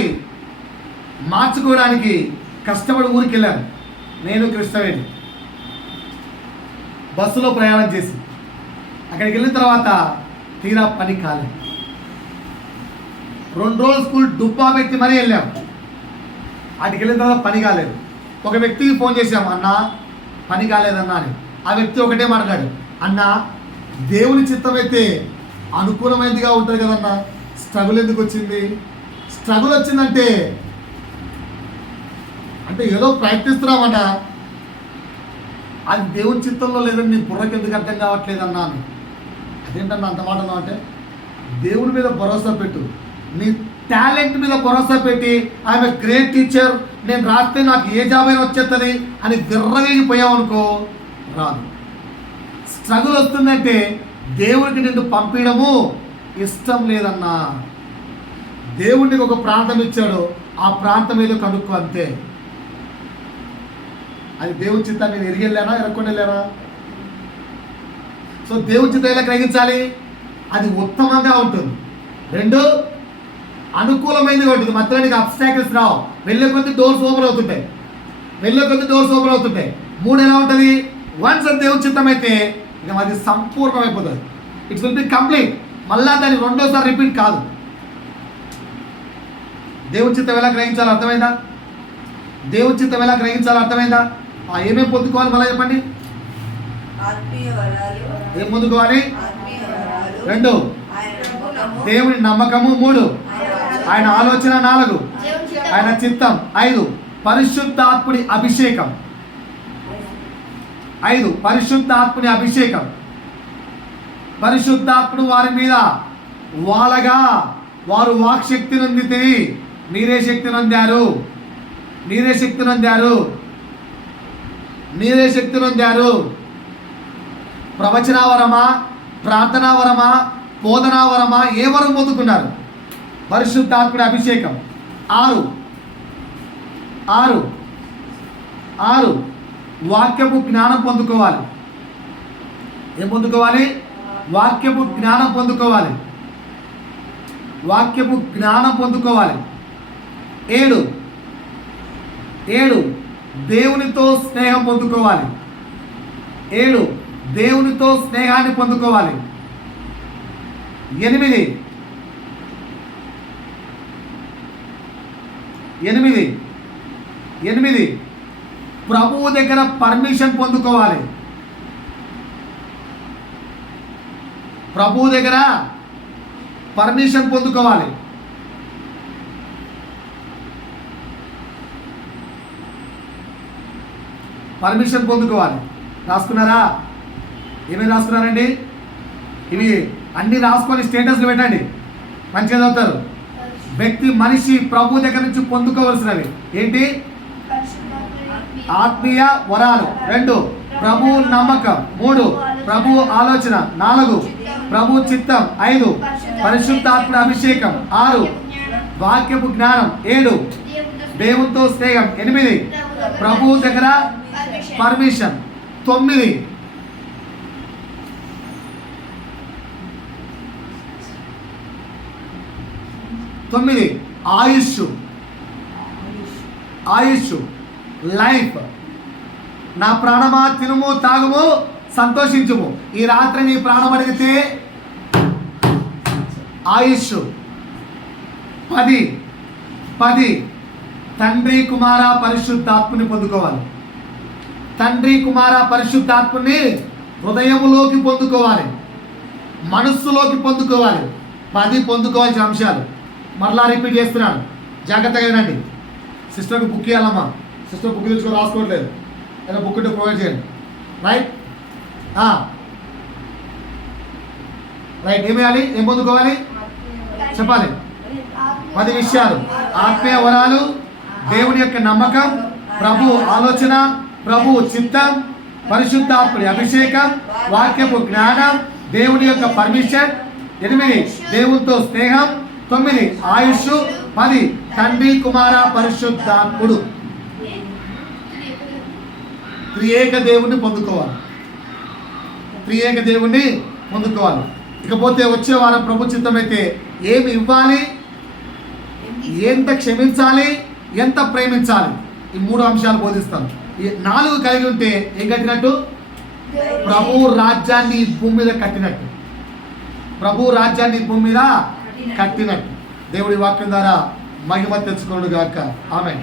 మార్చుకోవడానికి కష్టపడి ఊరికి వెళ్ళాను. నేను కృష్ణవేణి బస్సులో ప్రయాణం చేసి అక్కడికి వెళ్ళిన తర్వాత తీరా పని కాలేదు. 2 రోజులు స్కూల్ డుబ్బా పెట్టి మరీ వెళ్ళాం. అక్కడికి వెళ్ళిన తర్వాత పని కాలేదు. ఒక వ్యక్తికి ఫోన్ చేశాము, అన్నా పని కాలేదన్నా అని. ఆ వ్యక్తి ఒకటే మాట్లాడు, అన్నా దేవుని చిత్తం అయితే అనుకూలమైనదిగా ఉంటుంది కదన్నా, స్ట్రగుల్ ఎందుకు వచ్చింది? స్ట్రగుల్ వచ్చిందంటే అంటే ఏదో ప్రయత్నిస్తున్నామన్నా, అది దేవుని చిత్తంలో లేదని నీ బుర్రకి ఎందుకు అర్థం కావట్లేదన్నా అని. అదేంటన్నా అంత మాట అంటే, దేవుని మీద భరోసా పెట్టు. నీ టాలెంట్ మీద భరోసా పెట్టి ఐఎమ్ ఏ గ్రేట్ టీచర్, నేను రాస్తే నాకు ఏ జాబ్ అయినా వచ్చేస్తుంది అని విర్రవేగిపోయావు అనుకో, రాదు. స్ట్రగుల్ వస్తుందంటే దేవుడికి నిన్ను పంపించడము ఇష్టం లేదన్నా. దేవుడికి ఒక ప్రాంతం ఇచ్చాడు, ఆ ప్రాంతం ఏదో కనుక్కో అంతే. అది దేవుని చిత్తాన్ని నేను ఎరిగెళ్ళానా ఎరక్కొని వెళ్ళానా? సో దేవుని చిత్తం ఎలా గ్రహించాలి? అది ఉత్తమంగా ఉంటుంది. 2 అనుకూలమైనదిగా ఉంటుంది. మధ్యలో నీకు అబ్స్టాకిల్స్ రావు. వెళ్ళే కొద్ది డోర్స్ ఓపెన్ అవుతుంటాయి. 3 ఎలా ఉంటుంది? వన్స్ అది దేవుని చిత్తం అయితే ఇక అది సంపూర్ణమైపోతుంది. It's will be complete. మళ్ళా దాన్ని రెండోసారి రిపీట్ కాదు. దేవుని చిత్తం ఎలా గ్రహించాలో అర్థమైందా? దేవుని చిత్తం ఎలా గ్రహించాలో అర్థమైందా? ఏమేమి పొందుకోవాలి మళ్ళీ చెప్పండి. ఆత్మీయ వరాలు. ఏం పొందుకోవాలి? ఆత్మీయ వరాలు. 2 ఆయన నమ్మకము. దేవుని నమ్మకము. 3 ఆయన ఆలోచన. 4 ఆయన చిత్తం. 5 పరిశుద్ధాత్ముడి అభిషేకం. 5 పరిశుద్ధాత్ముడి అభిషేకం. పరిశుద్ధాత్ముడు వారి మీద వాలగా వారు వాక్శక్తి నొందితే మీరే శక్తి నొందారు. మీరే శక్తి నొందారు. మీరే శక్తి నొందారు. ప్రవచనావరమా, ప్రార్థనావరమా, బోధనావరమా, ఏ వరం పొందుకున్నారు? పరిశుద్ధాత్ముడి అభిషేకం. 6 వాక్యపు జ్ఞానం పొందుకోవాలి. ఏం పొందుకోవాలి? వాక్యపు జ్ఞానం పొందుకోవాలి. వాక్యపు జ్ఞానం పొందుకోవాలి. 7 దేవునితో స్నేహం పొందుకోవాలి. 7 దేవునితో స్నేహాన్ని పొందుకోవాలి. 8 ప్రభువు దగ్గర పర్మిషన్ పొందుకోవాలి. ప్రభువు దగ్గర పర్మిషన్ పొందుకోవాలి. పర్మిషన్ పొందుకోవాలి. రాసుకున్నారా? ఏమేమి రాసుకున్నారండి? ఇవి అన్ని రాసుకొని స్టేటస్లో పెట్టండి. మంచిగా చదువుతారు. వ్యక్తి మనిషి ప్రభు దగ్గర నుంచి పొందుకోవాల్సినవి ఏంటి? ఆత్మీయ వరాలు. 2 ప్రభు నమ్మకం. 3 ప్రభు ఆలోచన. 4 ప్రభు చిత్తం. 5 పరిశుద్ధాత్మ అభిషేకం. 6 వాక్యపు జ్ఞానం. 7 దేవునితో స్నేహం. 8 ప్రభు దగ్గర పర్మిషన్. 9 ఆయుష్ లైఫ్. నా ప్రాణమా తినుము తాగుము సంతోషించుము. ఈ రాత్రి నీ ప్రాణం అడిగితే ఆయుష్. 10 తండ్రి కుమార పరిశుద్ధాత్మని పొందుకోవాలి. తండ్రి కుమార పరిశుద్ధాత్మని హృదయములోకి పొందుకోవాలి. మనస్సులోకి పొందుకోవాలి. 10 పొందుకోవాల్సిన అంశాలు. మరలా రిపీట్ చేస్తున్నాను, జాగ్రత్తగా వినండి. సిస్టర్కి బుక్ ఇవ్వాలమ్మా. సిస్టర్ బుక్ తెచ్చుకొని రాసుకోవట్లేదు. ఏదైనా బుక్ ఉంటే ప్రొవైడ్ చేయండి. రైట్. ఏం వేయాలి? ఏం పొందుకోవాలి చెప్పాలి. 10 విషయాలు. ఆత్మీయ వరాలు, దేవుని యొక్క నమ్మకం, ప్రభు ఆలోచన, ప్రభు చిత్తం, పరిశుద్ధాత్ముడి అభిషేకం, వాక్యపు జ్ఞానం, దేవుని యొక్క పర్మిషన్. 8 దేవునితో స్నేహం. 9 ఆయుష్. 10 తండ్రి కుమార పరిశుద్ధాత్ముడు. త్రియేక దేవుణ్ణి పొందుకోవాలి. త్రియేక దేవుణ్ణి పొందుకోవాలి. ఇకపోతే వచ్చే వారం ప్రభు చిత్తమైతే ఏమి ఇవ్వాలి, ఎంత క్షమించాలి, ఎంత ప్రేమించాలి, ఈ 3 అంశాలు బోధిస్తాను. ఈ 4 కలిగి ఉంటే ఏం కట్టినట్టు? ప్రభు రాజ్యాన్ని భూమి మీద కట్టినట్టు. ప్రభు రాజ్యాన్ని భూమి మీద కట్టినట్టు. దేవుడి వాక్యం ద్వారా మహిమ తెచ్చుకోడు గాక. ఆమేన్.